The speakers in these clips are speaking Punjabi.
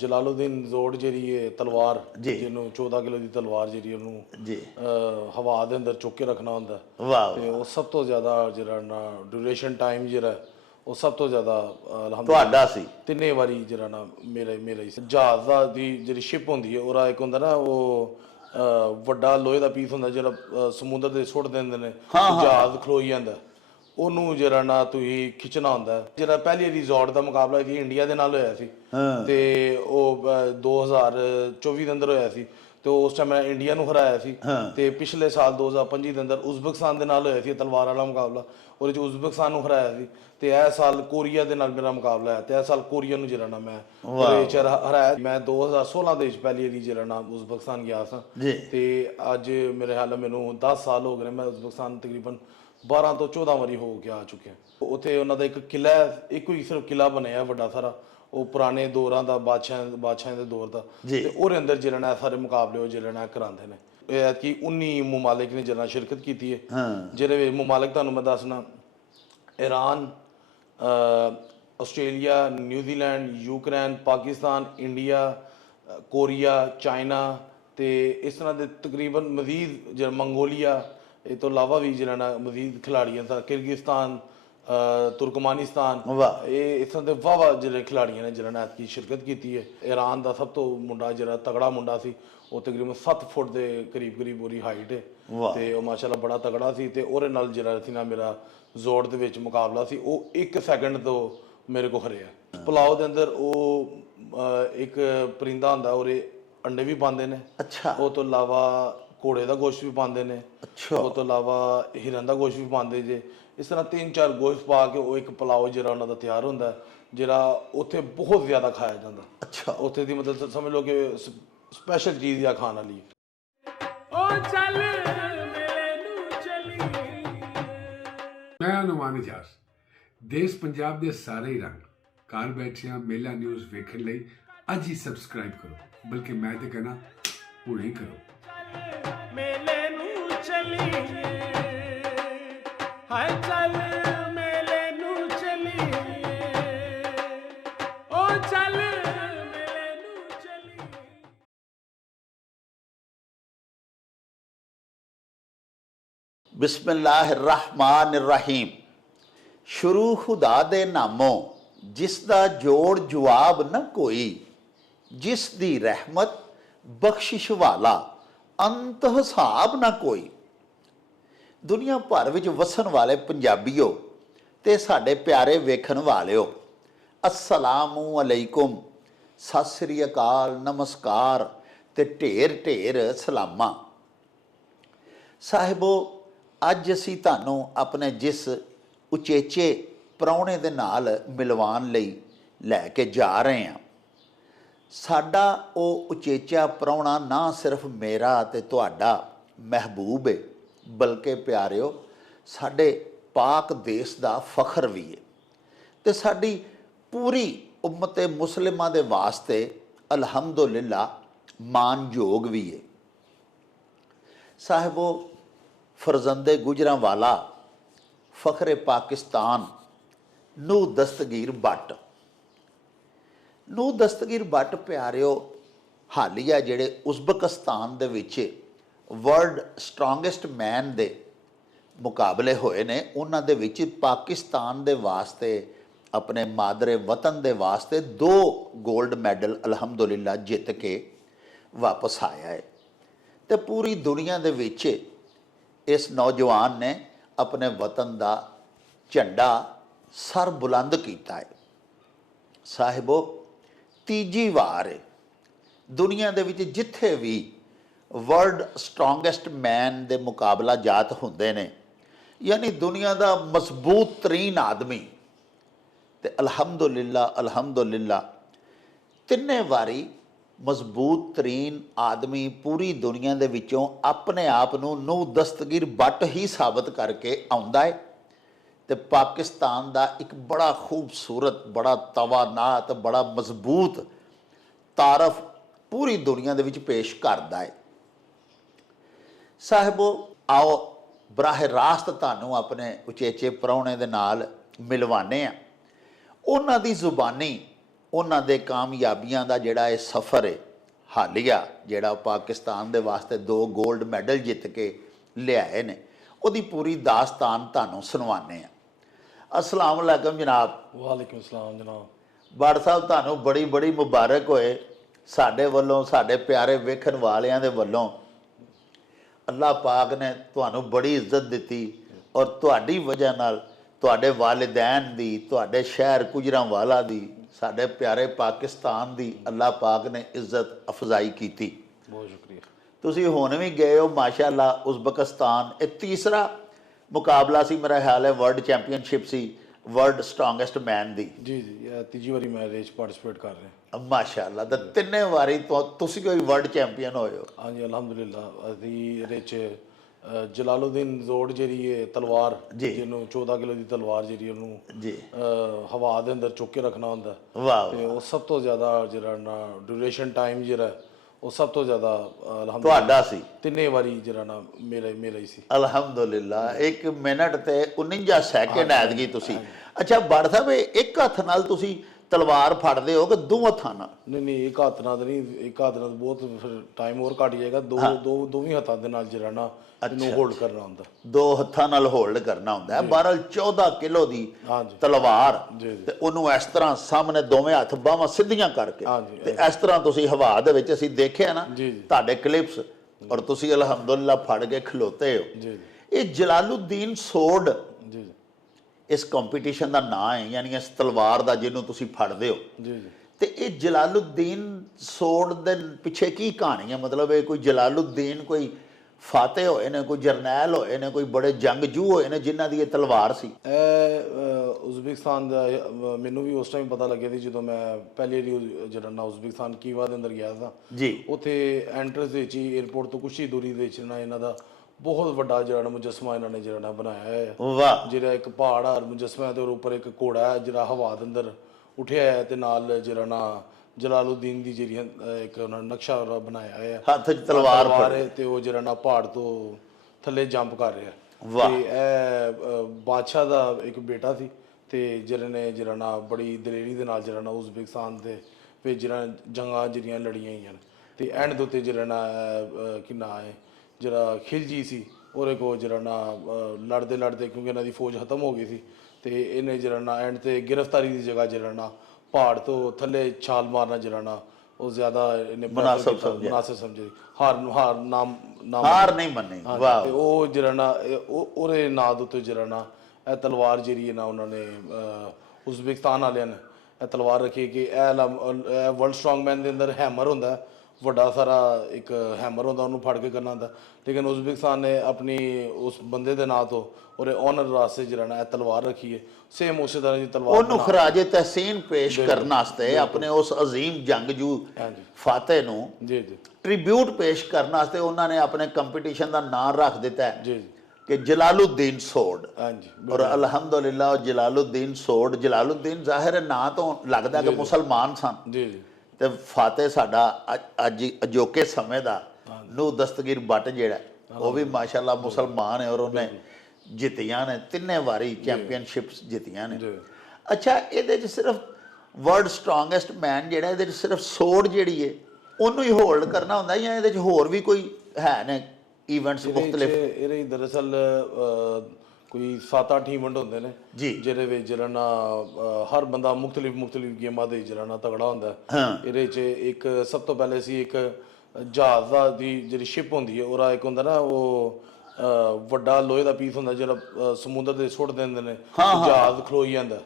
ਜਲਾਲੁਦੀਨ ਜ਼ੋੜ ਜਿਹੜੀ ਹੈ ਤਲਵਾਰ ਜੀ। ਜਿਹਨੂੰ 14 ਕਿਲੋ ਦੀ ਤਲਵਾਰ ਜਿਹੜੀ ਉਹਨੂੰ ਜੀ ਹਵਾ ਦੇ ਅੰਦਰ ਚੁੱਕ ਕੇ ਰੱਖਣਾ ਹੁੰਦਾ ਵਾਹ ਤੇ ਉਹ ਸਭ ਤੋਂ ਜ਼ਿਆਦਾ ਜਿਹੜਾ ਨਾ ਡਿਊਰੇਸ਼ਨ ਟਾਈਮ ਜਿਹੜਾ ਉਹ ਸਭ ਤੋਂ ਜ਼ਿਆਦਾ ਅਲਹਮਦੁਲਿਲਾ ਤੁਹਾਡਾ ਸੀ। ਤਿੰਨੇ ਵਾਰੀ ਜਿਹੜਾ ਨਾ ਮੇਰਾ ਹੀ ਸੀ। ਜਹਾਜ਼ ਦਾ ਦੀ ਜਿਹੜੀ ਸ਼ਿਪ ਹੁੰਦੀ ਹੈ ਉਹਦਾ ਇੱਕ ਹੁੰਦਾ ਨਾ ਉਹ ਵੱਡਾ ਲੋਹੇ ਦਾ ਪੀਸ ਹੁੰਦਾ ਜਿਹੜਾ ਸਮੁੰਦਰ ਦੇ ਸੁੱਟ ਦਿੰਦੇ ਨੇ ਜਹਾਜ਼ ਖਲੋਈ ਜਾਂਦਾ ਉਹਨੂੰ ਜਿਹੜਾ ਨਾ ਤੁਸੀਂ ਖਿੱਚਣਾ ਹੁੰਦਾ। ਜਿਹੜਾ ਪਹਿਲੀ ਰਿਜ਼ੋਰਟ ਦਾ ਮੁਕਾਬਲਾ ਸੀ ਇੰਡੀਆ ਦੇ ਨਾਲ ਹੋਇਆ ਸੀ ਤੇ ਉਹ 2024 ਦੇ ਅੰਦਰ ਹੋਇਆ ਸੀ ਤੇ ਉਸ ਟਾਈਮ ਮੈਂ ਇੰਡੀਆ ਨੂੰ ਹਰਾਇਆ ਸੀ ਤੇ ਪਿਛਲੇ ਸਾਲ 2025 ਦੇ ਅੰਦਰ ਉਜ਼ਬੇਕਿਸਤਾਨ ਦੇ ਨਾਲ ਹੋਇਆ ਸੀ ਤਲਵਾਰ ਵਾਲਾ ਮੁਕਾਬਲਾ ਉਹਦੇ ਚ ਉਜ਼ਬੇਕਿਸਤਾਨ ਨੂੰ ਹਰਾਇਆ ਸੀ ਤੇ ਇਹ ਸਾਲ ਕੋਰੀਆ ਦੇ ਨਾਲ ਮੇਰਾ ਮੁਕਾਬਲਾ ਹੈ ਤੇ ਇਹ ਸਾਲ ਕੋਰੀਆ ਨੂੰ ਜਿਹੜਾ ਨਾ ਮੈਂ ਉਹਦੇ ਚ ਹਰਾਇਆ। ਮੈਂ 2016 ਦੇ ਵਿੱਚ ਪਹਿਲੀ ਵਾਰੀ ਜਿਹੜਾ ਨਾ ਉਜ਼ਬੇਕਿਸਤਾਨ ਗਿਆ ਸਾਂ ਤੇ ਅੱਜ ਮੇਰੇ ਹਾਲ ਮੈਨੂੰ 10 ਸਾਲ ਹੋ ਗਏ ਮੈਂ ਉਜ਼ਬੇਕਿਸਤਾਨ ਤਕਰੀਬਨ 12 ਤੋਂ 14 ਵਾਰੀ ਹੋ ਕੇ ਆ ਚੁੱਕਿਆ। ਉੱਥੇ ਉਹਨਾਂ ਦਾ ਇੱਕ ਕਿਲਾ ਇੱਕੋ ਹੀ ਸਿਰਫ ਕਿਲਾ ਬਣਿਆ ਵੱਡਾ ਸਾਰਾ ਉਹ ਪੁਰਾਣੇ ਦੌਰਾਂ ਦਾ ਬਾਦਸ਼ਾਹਾਂ ਦੇ ਦੌਰ ਦਾ ਤੇ ਉਹਦੇ ਅੰਦਰ ਜਿਹੜਾ ਨਾ ਸਾਰੇ ਮੁਕਾਬਲੇ ਉਹ ਜਿਹੜਾ ਨਾ ਕਰਾਉਂਦੇ ਨੇ। ਇਹ ਹੈ ਕਿ 19 ਮੁਮਾਲਿਕ ਨੇ ਜਿਹੜਾ ਸ਼ਿਰਕਤ ਕੀਤੀ ਹੈ ਜਿਹਦੇ ਵਿੱਚ ਮੁਮਾਲਿਕ ਤੁਹਾਨੂੰ ਮੈਂ ਦੱਸਣਾ Iran Australia New Zealand Ukraine Pakistan India Korea China ਤੇ ਇਸ ਤਰ੍ਹਾਂ ਦੇ ਤਕਰੀਬਨ ਮਜ਼ੀਦ ਜਿਹੜਾ ਮੰਗੋਲੀਆ ਇਹ ਤੋਂ ਇਲਾਵਾ ਵੀ ਜਿਹੜਾ ਨਾ ਮਜ਼ੀਦ ਖਿਲਾੜੀਆਂ ਦਾ ਕਿਰਗਿਸਤਾਨ ਤੁਰਕਮਾਨਿਸਤਾਨ ਇਹ ਇਸ ਤਰ੍ਹਾਂ ਦੇ ਵਾਵਾ ਜਿਹੜੇ ਖਿਲਾੜੀਆਂ ਨੇ ਜਿਹੜਾ ਨਾ ਐਤਕੀ ਸ਼ਿਰਕਤ ਕੀਤੀ ਹੈ। ईरान ਦਾ ਸਭ ਤੋਂ ਮੁੰਡਾ ਜਿਹੜਾ ਤਗੜਾ ਮੁੰਡਾ ਸੀ ਉਹ ਤਕਰੀਬਨ 7 ਫੁੱਟ ਦੇ ਕਰੀਬ ਉਹਦੀ ਹਾਈਟ ਹੈ ਤੇ ਉਹ ਮਾਸ਼ਾਅੱਲਾ ਬੜਾ ਤਗੜਾ ਸੀ ਤੇ ਉਹਦੇ ਨਾਲ ਜਿਹੜਾ ਸੀ ਨਾ ਮੇਰਾ ਜ਼ੋੜ ਦੇ ਵਿੱਚ ਮੁਕਾਬਲਾ ਸੀ ਉਹ 1 ਸੈਕਿੰਡ ਤੋਂ ਮੇਰੇ ਕੋਲ ਹਰਿਆ। ਪੁਲਾਓ ਦੇ ਅੰਦਰ ਉਹ ਇੱਕ ਪਰਿੰਦਾ ਹੁੰਦਾ ਉਹਦੇ ਅੰਡੇ ਵੀ ਪਾਉਂਦੇ ਨੇ ਉਹ ਤੋਂ ਇਲਾਵਾ ਘੋੜੇ ਦਾ ਗੋਸ਼ਤ ਵੀ ਪਾਉਂਦੇ ਨੇ ਉਹ ਤੋਂ ਇਲਾਵਾ ਹਿਰਨ ਦਾ ਗੋਸ਼ਤ ਵੀ ਪਾਉਂਦੇ ਜੇ ਇਸ ਤਰ੍ਹਾਂ 3-4 ਗੋਸ਼ਤ ਪਾ ਕੇ ਉਹ ਇੱਕ ਪੁਲਾਓ ਜਿਹੜਾ ਉਹਨਾਂ ਦਾ ਤਿਆਰ ਹੁੰਦਾ ਜਿਹੜਾ ਉੱਥੇ ਬਹੁਤ ਜ਼ਿਆਦਾ ਖਾਇਆ ਜਾਂਦਾ। ਉੱਥੇ ਦੀ ਮਤਲਬ ਸਮਝ ਲਓ ਕਿ ਸਪੈਸ਼ਲ ਚੀਜ਼ ਆ ਖਾਣ ਵਾਲੀ। ਮੈਂ ਅਨੁਮਾਨ ਇਜਾਜ਼ ਦੇਸ਼ ਪੰਜਾਬ ਦੇ ਸਾਰੇ ਹੀ ਰੰਗ ਘਰ ਬੈਠਿਆਂ ਮੇਲਾ ਨਿਊਜ਼ ਵੇਖਣ ਲਈ ਅੱਜ ਹੀ ਸਬਸਕ੍ਰਾਈਬ ਕਰੋ ਬਲਕਿ ਮੈਂ ਤੇ ਕਹਿਣਾ ਹੁਣੇ ਹੀ ਕਰੋ। ਮੇਲੇ ਨੂੰ ਚਲੀਏ ਹਾਏ ਚੱਲ ਮੇਲੇ ਨੂੰ ਚਲੀਏ ਓ ਚੱਲ ਮੇਲੇ ਨੂੰ ਚਲੀਏ। ਬਿਸਮਿल्लाहिर्रहमानिर्रहीम। शुरू खुदा दे नामों जिसदा जोड़ जवाब न कोई जिस दी रहमत बख्शिश वाला अंत हिसाब ना कोई। दुनिया भर विच वसन वाले पंजाबीओ ते साडे प्यारे वेखन वालिओ अस्सलामु अलैकुम सत श्री अकाल नमस्कार ते ढेर ढेर सलामा। साहिबो ਅੱਜ ਅਸੀਂ ਤੁਹਾਨੂੰ ਆਪਣੇ ਜਿਸ ਉਚੇਚੇ ਪ੍ਰਾਹੁਣੇ ਦੇ ਨਾਲ ਮਿਲਵਾਉਣ ਲਈ ਲੈ ਕੇ ਜਾ ਰਹੇ ਹਾਂ ਸਾਡਾ ਉਹ ਉਚੇਚਾ ਪ੍ਰਾਹੁਣਾ ਨਾ ਸਿਰਫ ਮੇਰਾ ਤੇ ਤੁਹਾਡਾ ਮਹਿਬੂਬ ਹੈ ਬਲਕਿ ਪਿਆਰਿਓ ਸਾਡੇ ਪਾਕ ਦੇਸ਼ ਦਾ ਫਖਰ ਵੀ ਹੈ ਤੇ ਸਾਡੀ ਪੂਰੀ ਉਮਤ ਮੁਸਲਿਮਾਂ ਦੇ ਵਾਸਤੇ ਅਲਹਮਦੁਲਿਲਾ ਮਾਨਯੋਗ ਵੀ ਹੈ। ਸਾਹਿਬੋ फरजंदे गुजरां वाला फ़ख्रे पाकिस्तान नूह दस्तगीर भट्ट नूह दस्तगीर भट्ट प्यारिओ हालिया जेड़े उज़बेकिस्तान दे विच वर्ल्ड स्ट्रोंगेस्ट मैन दे मुकाबले होए ने उन्हां दे विच पाकिस्तान दे वास्ते अपने मादरे वतन दे वास्ते 2 गोल्ड मैडल अलहमदुलिल्लाह जित के वापस आया है ते पूरी दुनिया दे विच इस नौजवान ने अपने वतन का झंडा सर बुलंद किया है। साहिबो तीजी वार दुनिया दे विच जिथे भी वर्ल्ड स्ट्रोंगेस्ट मैन दे मुकाबला जात होंदे ने यानी दुनिया का मजबूत तरीन आदमी ते अल्हम्दुलिल्लाह तिन्ने वारी मजबूत तरीन आदमी पूरी दुनिया दे विचों अपने आप नूं नूह दस्तगीर भट्ट ही साबित करके आउंदा है ते पाकिस्तान दा एक बड़ा खूबसूरत बड़ा तवानात बड़ा मजबूत तारफ पूरी दुनिया दे विच पेश करदा है। साहिबो आओ बराह रास्त तुहानूं अपने उचेचे प्राहुणे दे नाल मिलवाने आ। उन्हां दी जुबानी ਉਹਨਾਂ ਦੇ ਕਾਮਯਾਬੀਆਂ ਦਾ ਜਿਹੜਾ ਇਹ ਸਫ਼ਰ ਹੈ ਹਾਲੀਆ, ਜਿਹੜਾ ਪਾਕਿਸਤਾਨ ਦੇ ਵਾਸਤੇ 2 골ਡ ਮੈਡਲ ਜਿੱਤ ਕੇ ਲਿਆਏ ਨੇ, ਉਹਦੀ ਪੂਰੀ ਦਾਸਤਾਨ ਤੁਹਾਨੂੰ ਸੁਣਵਾਉਂਦੇ ਹਾਂ। अस्सलाम वालेकुम जनाब। ਵਾਲੇਕੁਮ ਸਲਾਮ ਜਨਾਬ। ਬਾੜ ਸਾਹਿਬ, ਤੁਹਾਨੂੰ ਬੜੀ ਬੜੀ ਮੁਬਾਰਕ ਹੋਏ ਸਾਡੇ ਵੱਲੋਂ, ਸਾਡੇ ਪਿਆਰੇ ਵੇਖਣ ਵਾਲਿਆਂ ਦੇ ਵੱਲੋਂ। ਅੱਲਾਹ ਪਾਕ ਨੇ ਤੁਹਾਨੂੰ ਬੜੀ ਇੱਜ਼ਤ ਦਿੱਤੀ ਔਰ ਤੁਹਾਡੀ ਵਜ੍ਹਾ ਨਾਲ ਤੁਹਾਡੇ ਵਾਲਿदैन ਦੀ, ਤੁਹਾਡੇ ਸ਼ਹਿਰ ਗੁਜਰਾਂਵਾਲਾ ਦੀ, ਸਾਡੇ ਪਿਆਰੇ ਪਾਕਿਸਤਾਨ ਦੀ ਅੱਲਾਹ ਪਾਕ ਨੇ ਇੱਜ਼ਤ ਅਫਜ਼ਾਈ ਕੀਤੀ। ਬਹੁਤ ਸ਼ੁਕਰੀਆ। ਤੁਸੀਂ ਹੁਣ ਵੀ ਗਏ ਹੋ ਮਾਸ਼ਾਅੱਲਾ ਉਜ਼ਬੇਕਿਸਤਾਨ। ਇਹ ਤੀਸਰਾ ਮੁਕਾਬਲਾ ਸੀ ਮੇਰਾ ਖਿਆਲ ਹੈ, ਵਰਲਡ ਚੈਂਪੀਅਨਸ਼ਿਪ ਸੀ, ਵਰਲਡ ਸਟਰੋਂਗੈਸਟ ਮੈਨ ਦੀ। ਜੀ ਜੀ, ਇਹ ਤੀਜੀ ਵਾਰੀ ਮੈਂ ਰੇਸ ਪਾਰਟਿਸਿਪੇਟ ਕਰ ਰਿਹਾ। ਮਾਸ਼ਾਅੱਲਾ, ਤਾਂ 3 ਵਾਰੀ ਤੁਸੀਂ ਕੋਈ ਵਰਲਡ ਚੈਂਪੀਅਨ ਹੋਏ ਹੋ। ਹਾਂਜੀ ਅਲਹਮਦੁਲਿਲਾ। ਅਸੀਂ ਇਹਦੇ 'ਚ ਜਲਾਲੁਦੀਨ ਜ਼ੋੜ ਜਿਹੜੀ ਹੈ ਤਲਵਾਰ, ਜਿਹਨੂੰ 14 ਕਿਲੋ ਦੀ ਤਲਵਾਰ ਜਿਹੜੀ ਉਹਨੂੰ ਜੀ ਹਵਾ ਦੇ ਅੰਦਰ ਚੁੱਕ ਕੇ ਰੱਖਣਾ ਹੁੰਦਾ, ਵਾਹ ਤੇ ਉਹ ਸਭ ਤੋਂ ਜ਼ਿਆਦਾ ਜਿਹੜਾ ਨਾ ਡਿਊਰੇਸ਼ਨ ਟਾਈਮ ਜਿਹੜਾ ਉਹ ਸਭ ਤੋਂ ਜ਼ਿਆਦਾ ਤੁਹਾਡਾ ਸੀ। 3 ਵਾਰੀ ਜਿਹੜਾ ਨਾ ਮੇਰਾ ਹੀ ਸੀ। ਅਲਹਮਦੁਲਿਲਾ। 1 ਮਿੰਟ ਤੇ 49 ਸੈਕਿੰਡ ਐਤਕੀ ਤੁਸੀਂ। ਅੱਛਾ ਬਾੜ ਸਾਹਿਬ, ਇਹ ਇੱਕ ਹੱਥ ਨਾਲ ਤੁਸੀਂ ਤਲਵਾਰ ਫੜਦੇ ਹੋ ਕਿ 2 ਹੱਥਾਂ ਨਾਲ? ਨਹੀਂ, ਇੱਕ ਹੱਥ ਨਾਲ ਨਹੀਂ, ਇੱਕ ਹੱਥ ਨਾਲ ਬਹੁਤ ਫਿਰ ਟਾਈਮ ਹੋਰ ਘੱਟ ਜਾਏਗਾ। ਦੋਵੇਂ ਹੱਥਾਂ ਦੇ ਨਾਲ ਜਿਹੜਾ ਨਾ ਇਹਨੂੰ ਹੋਲਡ ਕਰਨਾ ਹੁੰਦਾ। 2 ਹੱਥਾਂ ਨਾਲ ਹੋਲਡ ਕਰਨਾ ਹੁੰਦਾ ਹੈ। ਬਹਰਹਾਲ 14 ਕਿਲੋ ਦੀ ਤਲਵਾਰ, ਤੇ ਉਹਨੂੰ ਇਸ ਤਰ੍ਹਾਂ ਸਾਹਮਣੇ ਦੋਵੇਂ ਹੱਥ ਬਾਹਾਂ ਸਿੱਧੀਆਂ ਕਰਕੇ, ਤੇ ਇਸ ਤਰ੍ਹਾਂ ਤੁਸੀਂ ਹਵਾ ਦੇ ਵਿੱਚ, ਅਸੀਂ ਦੇਖਿਆ ਨਾ ਤੁਹਾਡੇ ਕਲਿਪਸ, ਔਰ ਤੁਸੀਂ ਅਲਹਮਦੁਲਿਲਾ ਫੜ ਕੇ ਖਲੋਤੇ ਹੋ। ਇਹ ਜਲਾਲੁਦੀਨ ਸੋਡ ਇਸ ਕੰਪੀਟੀਸ਼ਨ ਦਾ ਨਾਂ ਹੈ, ਯਾਨੀ ਇਸ ਤਲਵਾਰ ਦਾ ਜਿਹਨੂੰ ਤੁਸੀਂ ਫੜਦੇ ਹੋ। ਤੇ ਇਹ ਜਲਾਲੁਦੀਨ ਸੋਡ ਦੇ ਪਿੱਛੇ ਕੀ ਕਹਾਣੀ ਹੈ? ਮਤਲਬ ਇਹ ਕੋਈ ਜਲਾਲੁਦੀਨ ਕੋਈ ਫਾਤਿਹ ਹੋਏ ਨੇ, ਕੋਈ ਜਰਨੈਲ ਹੋਏ ਨੇ, ਕੋਈ ਬੜੇ ਜੰਗਜੂ ਹੋਏ ਨੇ ਜਿਨ੍ਹਾਂ ਦੀ ਇਹ ਤਲਵਾਰ ਸੀ? ਉਜ਼ਬੇਕਿਸਤਾਨ ਦਾ ਮੈਨੂੰ ਵੀ ਉਸ ਟਾਈਮ ਪਤਾ ਲੱਗਿਆ ਸੀ ਜਦੋਂ ਮੈਂ ਪਹਿਲੀ ਵਾਰੀ ਜਿਹੜਾ ਨਾ ਉਜ਼ਬੇਕਿਸਤਾਨ ਕੀਵਾ ਦੇ ਅੰਦਰ ਗਿਆ ਸਾਂ ਜੀ। ਉੱਥੇ ਐਂਟਰੈਂਸ ਵਿੱਚ ਹੀ ਏਅਰਪੋਰਟ ਤੋਂ ਕੁਛ ਹੀ ਦੂਰੀ ਦੇ ਵਿੱਚ ਨਾ ਇਹਨਾਂ ਦਾ ਬਹੁਤ ਵੱਡਾ ਜਿਹੜਾ ਮੁਜੱਸਮਾ ਇਹਨਾਂ ਨੇ ਜਿਹੜਾ ਨਾ ਬਣਾਇਆ ਹੈ। ਵਾਹ। ਜਿਹੜਾ ਇੱਕ ਪਹਾੜ ਆ ਮੁਜੱਸਮਾ ਦੇ ਉੱਪਰ ਇੱਕ ਘੋੜਾ ਹੈ ਜਿਹੜਾ ਹਵਾ ਦੇ ਅੰਦਰ ਉੱਠਿਆ ਹੈ, ਤੇ ਨਾਲ ਜਿਹੜਾ ਨਾ ਜਲਾਲੁਦੀਨ ਦੀ ਜਿਹੜੀ ਇੱਕ ਉਹਨਾਂ ਨਕਸ਼ਾ ਬਣਾਇਆ ਹੈ, ਹੱਥ 'ਚ ਤਲਵਾਰ ਹੈ, ਤੇ ਉਹ ਜਿਹੜਾ ਨਾ ਪਹਾੜ ਤੋਂ ਥੱਲੇ ਜੰਪ ਕਰ ਰਿਹਾ। ਤੇ ਇਹ ਬਾਦਸ਼ਾਹ ਦਾ ਇੱਕ ਬੇਟਾ ਸੀ, ਤੇ ਜਿਹਨੇ ਨੇ ਜਿਹੜਾ ਨਾ ਬੜੀ ਦਲੇਰੀ ਦੇ ਨਾਲ ਜਿਹੜਾ ਨਾ ਉਜ਼ਬੇਕਿਸਤਾਨ ਦੇ ਵਿੱਚ ਜਿਹੜਾ ਜੰਗਾਂ ਜਿਹੜੀਆਂ ਲੜੀਆਂ ਹੋਈਆਂ, ਤੇ ਐਂਡ ਦੇ ਉੱਤੇ ਜਿਹੜਾ ਨਾ ਕੀ ਨਾਂ ਹੈ ਜਿਹੜਾ ਖਿਲਜੀ ਸੀ, ਉਹਦੇ ਕੋਲ ਜਿਹੜਾ ਨਾ ਲੜਦੇ ਲੜਦੇ, ਕਿਉਂਕਿ ਇਹਨਾਂ ਦੀ ਫੌਜ ਖਤਮ ਹੋ ਗਈ ਸੀ, ਤੇ ਇਹਨੇ ਜਿਹੜਾ ਨਾ ਐਂਡ ਤੇ ਗ੍ਰਿਫਤਾਰੀ ਦੀ ਜਗ੍ਹਾ ਜਿਹੜਾ ਨਾ ਪਹਾੜ ਤੋਂ ਥੱਲੇ ਛਾਲ ਮਾਰਨਾ ਜਿਹੜਾ ਨਾ ਉਹ ਜ਼ਿਆਦਾ ਇਹਨੇ ਮੁਨਾਸਿਬ ਸਮਝੇ। ਹਾਰ ਨਹੀਂ ਮੰਨੀ। ਵਾਹ। ਤੇ ਉਹ ਜਿਹੜਾ ਨਾ ਉਹਦੇ ਨਾਂ ਦੇ ਉੱਤੇ ਜਿਹੜਾ ਨਾ ਇਹ ਤਲਵਾਰ ਜਿਹੜੀ ਹੈ ਨਾ ਉਹਨਾਂ ਨੇ ਉਜ਼ਬੇਕਿਸਤਾਨ ਵਾਲਿਆਂ ਨੇ ਇਹ ਤਲਵਾਰ ਰੱਖੀ ਕਿ ਇਹ ਵਰਲਡ ਸਟਰੋਂਗਮੈਨ ਦੇ ਅੰਦਰ ਹੈਮਰ ਹੁੰਦਾ, ਵੱਡਾ ਸਾਰਾ ਇੱਕ ਹੈਮਰ ਹੁੰਦਾ, ਉਹਨੂੰ ਫੜ ਕੇ ਕਰਨਾ ਹੁੰਦਾ। ਲੇਕਿਨ ਉਜ਼ਬੇਕਿਸਤਾਨ ਨੇ ਆਪਣੀ ਉਸ ਬੰਦੇ ਦੇ ਨਾਂ ਤੋਂ ਉਹਦੇ ਓਨਰ ਵਾਸਤੇ ਜਿਹੜਾ ਨਾ ਇਹ ਤਲਵਾਰ ਰੱਖੀ ਹੈ। ਸੇਮ ਉਸੇ ਤਰ੍ਹਾਂ ਦੀ ਤਲਵਾਰ ਉਹਨੂੰ ਖਰਾਜੇ ਤਹਿਸੀਨ ਪੇਸ਼ ਕਰਨ ਵਾਸਤੇ, ਆਪਣੇ ਉਸ ਅਜ਼ੀਮ ਜੰਗਜੂ ਫਾਤਿਹ ਨੂੰ ਟ੍ਰਿਬਿਊਟ ਪੇਸ਼ ਕਰਨ ਵਾਸਤੇ ਉਹਨਾਂ ਨੇ ਆਪਣੇ ਕੰਪੀਟੀਸ਼ਨ ਦਾ ਨਾਮ ਰੱਖ ਦਿੱਤਾ ਹੈ ਕਿ ਜਲਾਲੁਦੀਨ ਸੋਡ। ਔਰ ਅਲਹਮਦੁਲਿਲਾ ਜਲਾਲੁਦੀਨ ਸੋਡ, ਜਲਾਲੁਦੀਨ ਜ਼ਾਹਿਰ ਨਾਂ ਤੋਂ ਲੱਗਦਾ ਕਿ ਮੁਸਲਮਾਨ ਸਨ, ਤੇ ਫਾਤਿਹ ਸਾਡਾ ਅੱਜ ਅਜੋਕੇ ਸਮੇਂ ਦਾ ਨੂਰ ਦਸਤਗੀਰ ਬੱਟ ਜਿਹੜਾ ਉਹ ਵੀ ਮਾਸ਼ਾਅੱਲਾ ਮੁਸਲਮਾਨ ਹੈ, ਔਰ ਉਹਨੇ ਜਿੱਤੀਆਂ ਨੇ 3 ਵਾਰੀ ਚੈਂਪੀਅਨਸ਼ਿਪਸ ਜਿੱਤੀਆਂ ਨੇ। ਅੱਛਾ, ਇਹਦੇ 'ਚ ਸਿਰਫ ਵਰਲਡ ਸਟਰੋਂਗੈਸਟ ਮੈਨ ਜਿਹੜਾ, ਇਹਦੇ 'ਚ ਸਿਰਫ ਸੋਡ ਜਿਹੜੀ ਹੈ ਉਹਨੂੰ ਹੀ ਹੋਲਡ ਕਰਨਾ ਹੁੰਦਾ, ਜਾਂ ਇਹਦੇ 'ਚ ਹੋਰ ਵੀ ਕੋਈ ਹੈ ਨੇ ਇਵੈਂਟਸ ਮੁਖਤਲਿਫ? ਇਹਦੇ ਦਰਅਸਲ ਕੋਈ 7-8 ਇਵੈਂਟ ਹੁੰਦੇ ਨੇ ਜਿਹਦੇ ਵਿੱਚ ਜਿਹੜਾ ਨਾ ਹਰ ਬੰਦਾ ਮੁਖਤਲਿਫ ਗੇਮਾਂ ਦੇ ਜਿਹੜਾ ਨਾ ਤਗੜਾ ਹੁੰਦਾ। ਇਹਦੇ 'ਚ ਇੱਕ ਸਭ ਤੋਂ ਪਹਿਲੇ ਸੀ ਇੱਕ ਜਹਾਜ਼ ਦੀ ਜਿਹੜੀ ਸ਼ਿਪ ਹੁੰਦੀ ਹੈ, ਉਹਦਾ ਇੱਕ ਹੁੰਦਾ ਨਾ ਉਹ ਵੱਡਾ ਲੋਹੇ ਦਾ ਪੀਸ ਹੁੰਦਾ ਜਿਹੜਾ ਸਮੁੰਦਰ ਦੇ ਸੁੱਟ ਦਿੰਦੇ ਨੇ, ਜਹਾਜ਼ ਖਲੋਈ ਜਾਂਦਾ,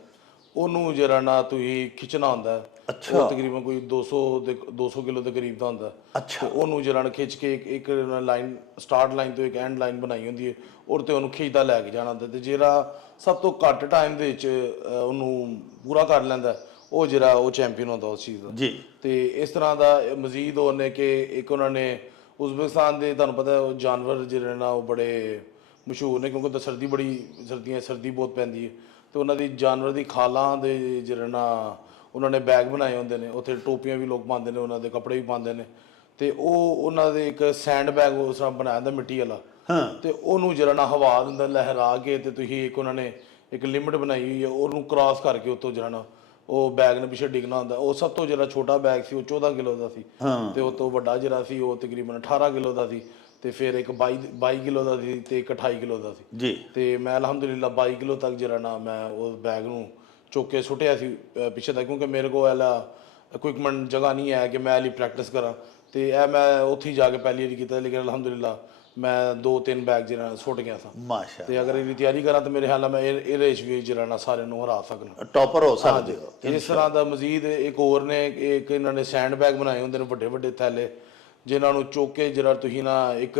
ਉਹਨੂੰ ਜਿਹੜਾ ਨਾ ਤੁਸੀਂ ਖਿੱਚਣਾ ਹੁੰਦਾ। ਉਹ ਤਕਰੀਬਨ ਕੋਈ 200 ਕਿਲੋ ਦੇ ਕਰੀਬ ਦਾ ਹੁੰਦਾ। ਤੇ ਉਹਨੂੰ ਜਿਹੜਾ ਨਾ ਖਿੱਚ ਕੇ ਇੱਕ ਲਾਈਨ, ਸਟਾਰਟ ਲਾਈਨ ਤੋਂ ਇੱਕ ਐਂਡ ਲਾਈਨ ਬਣਾਈ ਹੁੰਦੀ ਹੈ, ਔਰ ਤੇ ਉਹਨੂੰ ਖਿੱਚਦਾ ਲੈ ਕੇ ਜਾਣਾ ਹੁੰਦਾ। ਤੇ ਜਿਹੜਾ ਸਭ ਤੋਂ ਘੱਟ ਟਾਈਮ ਦੇ ਵਿੱਚ ਉਹਨੂੰ ਪੂਰਾ ਕਰ ਲੈਂਦਾ ਉਹ ਜਿਹੜਾ ਉਹ ਚੈਂਪੀਅਨ ਹੁੰਦਾ ਉਸ ਚੀਜ਼ ਦਾ। ਤੇ ਇਸ ਤਰ੍ਹਾਂ ਦਾ ਮਜ਼ੀਦ ਉਹਨੇ ਕਿ ਇੱਕ ਉਹਨਾਂ ਨੇ ਉਜ਼ਬੇਕਿਸਤਾਨ ਦੇ, ਤੁਹਾਨੂੰ ਪਤਾ ਉਹ ਜਾਨਵਰ ਜਿਹੜੇ ਨਾ ਉਹ ਬੜੇ ਮਸ਼ਹੂਰ ਨੇ, ਕਿਉਂਕਿ ਉੱਧਰ ਸਰਦੀ ਬਹੁਤ ਪੈਂਦੀ ਹੈ, ਤੇ ਉਹਨਾਂ ਦੀ ਜਾਨਵਰ ਦੀ ਖਾਲਾਂ ਦੇ ਜਿਹੜੇ ਨਾ ਉਹਨਾਂ ਨੇ ਬੈਗ ਬਣਾਏ ਹੁੰਦੇ ਨੇ, ਉੱਥੇ ਟੋਪੀਆਂ ਵੀ ਲੋਕ ਪਾਉਂਦੇ ਨੇ, ਉਹਨਾਂ ਦੇ ਕੱਪੜੇ ਵੀ ਪਾਉਂਦੇ ਨੇ, ਤੇ ਉਹ ਉਹਨਾਂ ਦੇ ਇੱਕ ਸੈਂਡ ਬੈਗ ਉਸ ਤਰ੍ਹਾਂ ਬਣਾਇਆ ਹੁੰਦਾ ਮਿੱਟੀ ਵਾਲਾ, ਤੇ ਉਹਨੂੰ ਜਿਹੜਾ ਨਾ ਹਵਾ ਦੇ ਅੰਦਰ ਲਹਿਰਾ ਕੇ, ਤੇ ਤੁਸੀਂ ਇੱਕ ਉਹਨਾਂ ਨੇ ਇੱਕ ਲਿਮਿਟ ਬਣਾਈ ਹੋਈ ਹੈ, ਉਹਨੂੰ ਕ੍ਰਾਸ ਕਰਕੇ ਉੱਤੋਂ ਜਿਹੜਾ ਨਾ ਉਹ ਬੈਗ ਨੇ ਪਿੱਛੇ ਡਿੱਗਣਾ ਹੁੰਦਾ। ਉਹ ਸਭ ਤੋਂ ਜਿਹੜਾ ਛੋਟਾ ਬੈਗ ਸੀ ਉਹ 14 ਕਿਲੋ ਦਾ ਸੀ, ਤੇ ਉਹ ਤੋਂ ਵੱਡਾ ਜਿਹੜਾ ਸੀ ਉਹ ਤਕਰੀਬਨ 18 ਕਿਲੋ ਦਾ ਸੀ, ਤੇ ਫਿਰ ਇੱਕ 22 ਕਿਲੋ ਦਾ ਸੀ, ਤੇ ਇੱਕ 28 ਕਿਲੋ ਦਾ ਸੀ ਜੀ। ਤੇ ਮੈਂ ਅਲਹਮਦੁਲਿਲਾ 22 ਕਿਲੋ ਤੱਕ ਜਿਹੜਾ ਨਾ ਮੈਂ ਉਸ ਬੈਗ ਨੂੰ ਚੁੱਕ ਕੇ ਸੁੱਟਿਆ ਸੀ ਪਿੱਛੇ ਤੱਕ, ਕਿਉਂਕਿ ਮੇਰੇ ਕੋਲ ਐਲਾ ਇਕੁਇਪਮੈਂਟ ਜਗ੍ਹਾ ਨਹੀਂ ਹੈ ਕਿ ਮੈਂ ਇਹਦੀ ਪ੍ਰੈਕਟਿਸ ਕਰਾਂ। ਤੇ ਇਹ ਮੈਂ ਉੱਥੇ ਹੀ ਜਾ ਕੇ ਪਹਿਲੀ ਵਾਰੀ ਕੀਤਾ, ਲੇਕਿਨ ਅਲਹਮਦੁਲਿਲਾ ਮੈਂ 2-3 ਬੈਗ ਜਿਹੜਾ ਸੁੱਟ ਗਿਆ ਸਾਂ। ਮਾਸ਼ਾ ਤੇ ਅਗਰ ਇਹਦੀ ਤਿਆਰੀ ਕਰਾਂ ਤਾਂ ਮੇਰੇ ਖਿਆਲ ਨਾਲ ਮੈਂ ਇਹਦੇ ਵਿੱਚ ਵੀ ਜਿਹੜਾ ਨਾ ਸਾਰਿਆਂ ਨੂੰ ਹਰਾ ਸਕਣਾ, ਟੌਪਰ ਹੋ ਸਕਦੇ ਹੋ। ਇਸ ਤਰ੍ਹਾਂ ਦਾ ਮਜ਼ੀਦ ਇੱਕ ਹੋਰ ਨੇ, ਇੱਕ ਇਹਨਾਂ ਨੇ ਸੈਂਡ ਬੈਗ ਬਣਾਏ ਹੁੰਦੇ ਨੇ ਵੱਡੇ ਵੱਡੇ ਥੈਲੇ, ਜਿਨ੍ਹਾਂ ਨੂੰ ਚੁੱਕ ਕੇ ਜਿਹੜਾ ਤੁਸੀਂ ਨਾ ਇੱਕ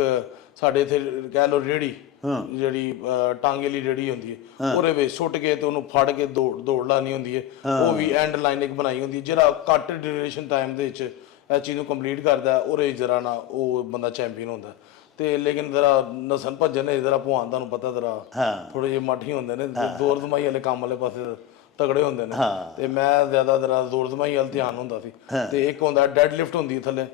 ਸਾਡੇ ਇੱਥੇ ਕਹਿ ਲਓ ਰੇੜੀ, ਜਿਹੜੀ ਟਾਂਗੇ ਵਾਲੀ ਰੇੜੀ ਹੁੰਦੀ ਹੈ, ਉਹਦੇ ਵਿੱਚ ਸੁੱਟ ਕੇ ਤੇ ਉਹਨੂੰ ਫੜ ਕੇ ਦੌੜ ਲਾਣੀ ਹੁੰਦੀ ਹੈ। ਉਹ ਵੀ ਐਂਡ ਲਾਈਨ ਇੱਕ ਬਣਾਈ ਹੁੰਦੀ ਹੈ, ਜਿਹੜਾ ਘੱਟ ਡਿਊਰੇਸ਼ਨ ਟਾਈਮ ਦੇ ਵਿੱਚ ਇਹ ਚੀਜ਼ ਨੂੰ ਕੰਪਲੀਟ ਕਰਦਾ, ਉਹਦੇ ਜਿਹੜਾ ਨਾ ਉਹ ਬੰਦਾ ਚੈਂਪੀਅਨ ਹੁੰਦਾ। ਤੇ ਲੇਕਿਨ ਜ਼ਰਾ ਨਸਨ ਭੱਜਣ ਨੇ ਜ਼ਰਾ ਭਵਾਨ ਤੁਹਾਨੂੰ ਪਤਾ ਜ਼ਰਾ ਥੋੜੇ ਜਿਹੇ ਮੱਠ ਹੀ ਹੁੰਦੇ ਨੇ, ਜ਼ੋਰ ਜ਼ਮਾਈ ਵਾਲੇ ਕੰਮ ਵਾਲੇ ਪਾਸੇ ਤਗੜੇ ਹੁੰਦੇ ਨੇ, ਤੇ ਮੈਂ ਜ਼ਿਆਦਾ ਜ਼ਰਾ ਜ਼ੋਰ ਜ਼ਮਾਈ ਵੱਲ ਧਿਆਨ ਹੁੰਦਾ ਸੀ। ਤੇ ਇੱਕ ਹੁੰਦਾ ਡੈਡ ਲਿਫਟ ਹੁੰਦੀ ਥੱਲੇ,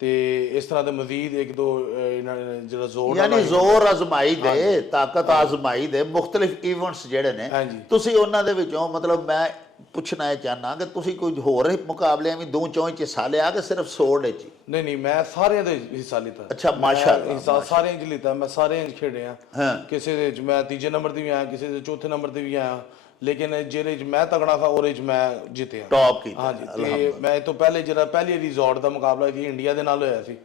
ਤੇ ਇਸ ਤਰ੍ਹਾਂ ਦੇ ਮਜ਼ੀਦ ਇੱਕ ਦੋ ਇਹਨਾਂ ਨੇ ਜਿਹੜਾ ਜ਼ੋਰ ਯਾਨੀ ਜ਼ੋਰ ਅਜ਼ਮਾਈ ਦੇ, ਤਾਕਤ ਆਜ਼ਮਾਈ ਦੇ ਮੁxtਲਿਫ ਇਵੈਂਟਸ ਜਿਹੜੇ ਨੇ, ਤੁਸੀਂ ਉਹਨਾਂ ਦੇ ਵਿੱਚੋਂ ਮਤਲਬ ਮੈਂ ਪੁੱਛਣਾ ਇਹ ਚਾਹਨਾ ਕਿ ਤੁਸੀਂ ਕੋਈ ਹੋਰ ਮੁਕਾਬਲਿਆਂ ਵੀ 2-4 ਚ ਹਿੱਸਾ ਲਿਆ ਕਿ ਸਿਰਫ ਸੋਰਡ ਵਿੱਚ? ਨਹੀਂ, ਮੈਂ ਸਾਰਿਆਂ ਦੇ ਹਿੱਸਾ ਲਿੱਤਾ। ਅੱਛਾ, ਮਾਸ਼ਾਅੱਲਾ। ਹਿੱਸਾ ਸਾਰਿਆਂ ਚ ਲਿੱਤਾ, ਮੈਂ ਸਾਰਿਆਂ ਚ ਖੇਡਿਆ। ਕਿਸੇ ਦੇ ਵਿੱਚ ਮੈਂ 3 ਨੰਬਰ ਤੇ ਵੀ ਆਇਆ, ਕਿਸੇ ਦੇ 4ਥੇ ਨੰਬਰ ਤੇ ਵੀ ਆਇਆ, ਲੇਕਿਨ ਜਿਹੜੇ ਚ ਮੈਂ ਤਗੜਾ ਸੀ ਉਹਦੇ ਚ ਮੈਂ ਜਿੱਤਿਆ, ਟੌਪ ਕੀਤਾ। ਹਾਂਜੀ, ਤੇ ਮੈਂ ਇਹ ਤੋਂ ਪਹਿਲੇ ਜਿਹੜਾ ਪਹਿਲੀ ਰਿਜ਼ੋਰਟ ਦਾ ਮੁਕਾਬਲਾ ਸੀ ਇੰਡੀਆ ਦੇ ਨਾਲ ਹੋਇਆ ਸੀ,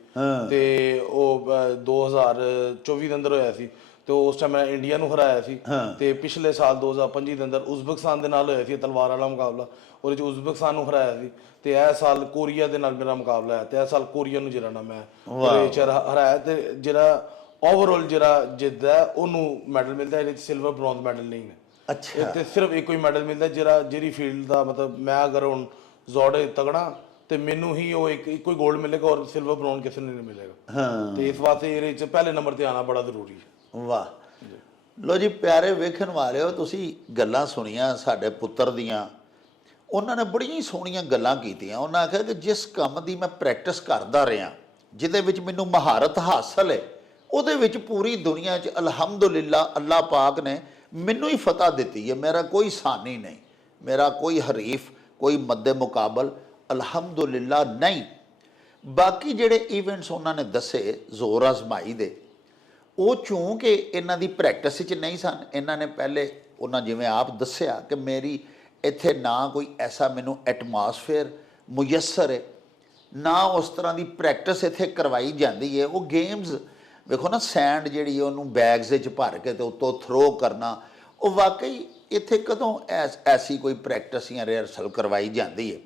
ਤੇ ਉਹ 2024 ਦੇ ਅੰਦਰ ਹੋਇਆ ਸੀ, ਤੇ ਉਸ ਟਾਈਮ ਮੈਂ ਇੰਡੀਆ ਨੂੰ ਹਰਾਇਆ ਸੀ। ਤੇ ਪਿਛਲੇ ਸਾਲ 2025 ਦੇ ਅੰਦਰ ਉਜ਼ਬੇਕਿਸਤਾਨ ਦੇ ਨਾਲ ਹੋਇਆ ਸੀ ਤਲਵਾਰ ਵਾਲਾ ਮੁਕਾਬਲਾ, ਉਹਦੇ ਚ ਉਜ਼ਬੇਕਿਸਤਾਨ ਨੂੰ ਹਰਾਇਆ ਸੀ। ਤੇ ਇਹ ਸਾਲ ਕੋਰੀਆ ਦੇ ਨਾਲ ਮੇਰਾ ਮੁਕਾਬਲਾ ਹੈ, ਤੇ ਇਹ ਸਾਲ ਕੋਰੀਆ ਨੂੰ ਜਿਹੜਾ ਨਾ ਮੈਂ ਉਹਦੇ ਚ ਹਰਾਇਆ, ਤੇ ਜਿਹੜਾ ਓਵਰਆਲ ਜਿਹੜਾ ਜਿੱਤਦਾ ਉਹਨੂੰ ਮੈਡਲ ਮਿਲਦਾ, ਇਹਦੇ ਚ ਸਿਲਵਰ ਬ੍ਰੌਂਜ਼ ਮੈਡਲ ਨਹੀਂ ਹੈ। ਅੱਛਾ, ਇੱਥੇ ਸਿਰਫ ਇੱਕੋ ਹੀ ਮੈਡਲ ਮਿਲਦਾ ਜਿਹੜੀ ਫੀਲਡ ਦਾ ਮਤਲਬ ਮੈਂ ਅਗਰ ਹੁਣ ਜ਼ੋੜੇ ਤਗੜਾ ਤੇ ਮੈਨੂੰ ਹੀ ਉਹ ਇੱਕੋ ਹੀ 골ਡ ਮਿਲੇਗਾ, ਔਰ ਸਿਲਵਰ ਬ੍ਰੌਂਜ਼ ਕਿਸੇ ਨੂੰ ਨਹੀਂ ਮਿਲੇਗਾ। ਤੇ ਇਸ ਵਾਸਤੇ ਇਹਦੇ ਚ ਪਹਿਲੇ ਨੰਬਰ ਤੇ ਆਉਣਾ ਬੜਾ ਜ਼ਰੂਰੀ ਹੈ। ਵਾਹ। ਲੋ ਜੀ ਪਿਆਰੇ ਵੇਖਣ ਵਾਲਿਓ, ਤੁਸੀਂ ਗੱਲਾਂ ਸੁਣੀਆਂ ਸਾਡੇ ਪੁੱਤਰ ਦੀਆਂ, ਉਹਨਾਂ ਨੇ ਬੜੀਆਂ ਹੀ ਸੋਹਣੀਆਂ ਗੱਲਾਂ ਕੀਤੀਆਂ। ਉਹਨਾਂ ਆਖਿਆ ਕਿ ਜਿਸ ਕੰਮ ਦੀ ਮੈਂ ਪ੍ਰੈਕਟਿਸ ਕਰਦਾ ਰਿਹਾ, ਜਿਹਦੇ ਵਿੱਚ ਮੈਨੂੰ ਮਹਾਰਤ ਹਾਸਲ ਹੈ, ਉਹਦੇ ਵਿੱਚ ਪੂਰੀ ਦੁਨੀਆ 'ਚ ਅਲਹਮਦੁਲਿਲਾ ਅੱਲਾਹ ਪਾਕ ਨੇ ਮੈਨੂੰ ਹੀ ਫਤਹ ਦਿੱਤੀ ਹੈ। ਮੇਰਾ ਕੋਈ ਸਾਨੀ ਨਹੀਂ, ਮੇਰਾ ਕੋਈ ਹਰੀਫ, ਕੋਈ ਮੱਦੇ ਮੁਕਾਬਲ ਅਲਹਮਦੁਲਿਲਾ ਨਹੀਂ। ਬਾਕੀ ਜਿਹੜੇ ਇਵੈਂਟਸ ਉਹਨਾਂ ਨੇ ਦੱਸੇ ਜ਼ੋਰ ਆਜ਼ਮਾਈ ਦੇ, ਉਹ ਚੂੰਕਿ ਇਹਨਾਂ ਦੀ ਪ੍ਰੈਕਟਿਸ 'ਚ ਨਹੀਂ ਸਨ, ਇਹਨਾਂ ਨੇ ਪਹਿਲੇ ਉਹਨਾਂ ਜਿਵੇਂ ਆਪ ਦੱਸਿਆ ਕਿ ਮੇਰੀ ਇੱਥੇ ਨਾ ਕੋਈ ਐਸਾ ਮੈਨੂੰ ਐਟਮੋਸਫੇਅਰ ਮੁਯੱਸਰ ਹੈ, ਨਾ ਉਸ ਤਰ੍ਹਾਂ ਦੀ ਪ੍ਰੈਕਟਿਸ ਇੱਥੇ ਕਰਵਾਈ ਜਾਂਦੀ ਹੈ। ਉਹ ਗੇਮਸ ਵੇਖੋ ਨਾ, ਸੈਂਡ ਜਿਹੜੀ ਉਹਨੂੰ ਬੈਗਸ ਵਿੱਚ ਭਰ ਕੇ ਤੇ ਉੱਤੋਂ ਥਰੋ ਕਰਨਾ, ਉਹ ਵਾਕਈ ਇੱਥੇ ਕਦੋਂ ਐਸੀ ਕੋਈ ਪ੍ਰੈਕਟਿਸ ਜਾਂ ਰਿਹਰਸਲ ਕਰਵਾਈ ਜਾਂਦੀ ਹੈ।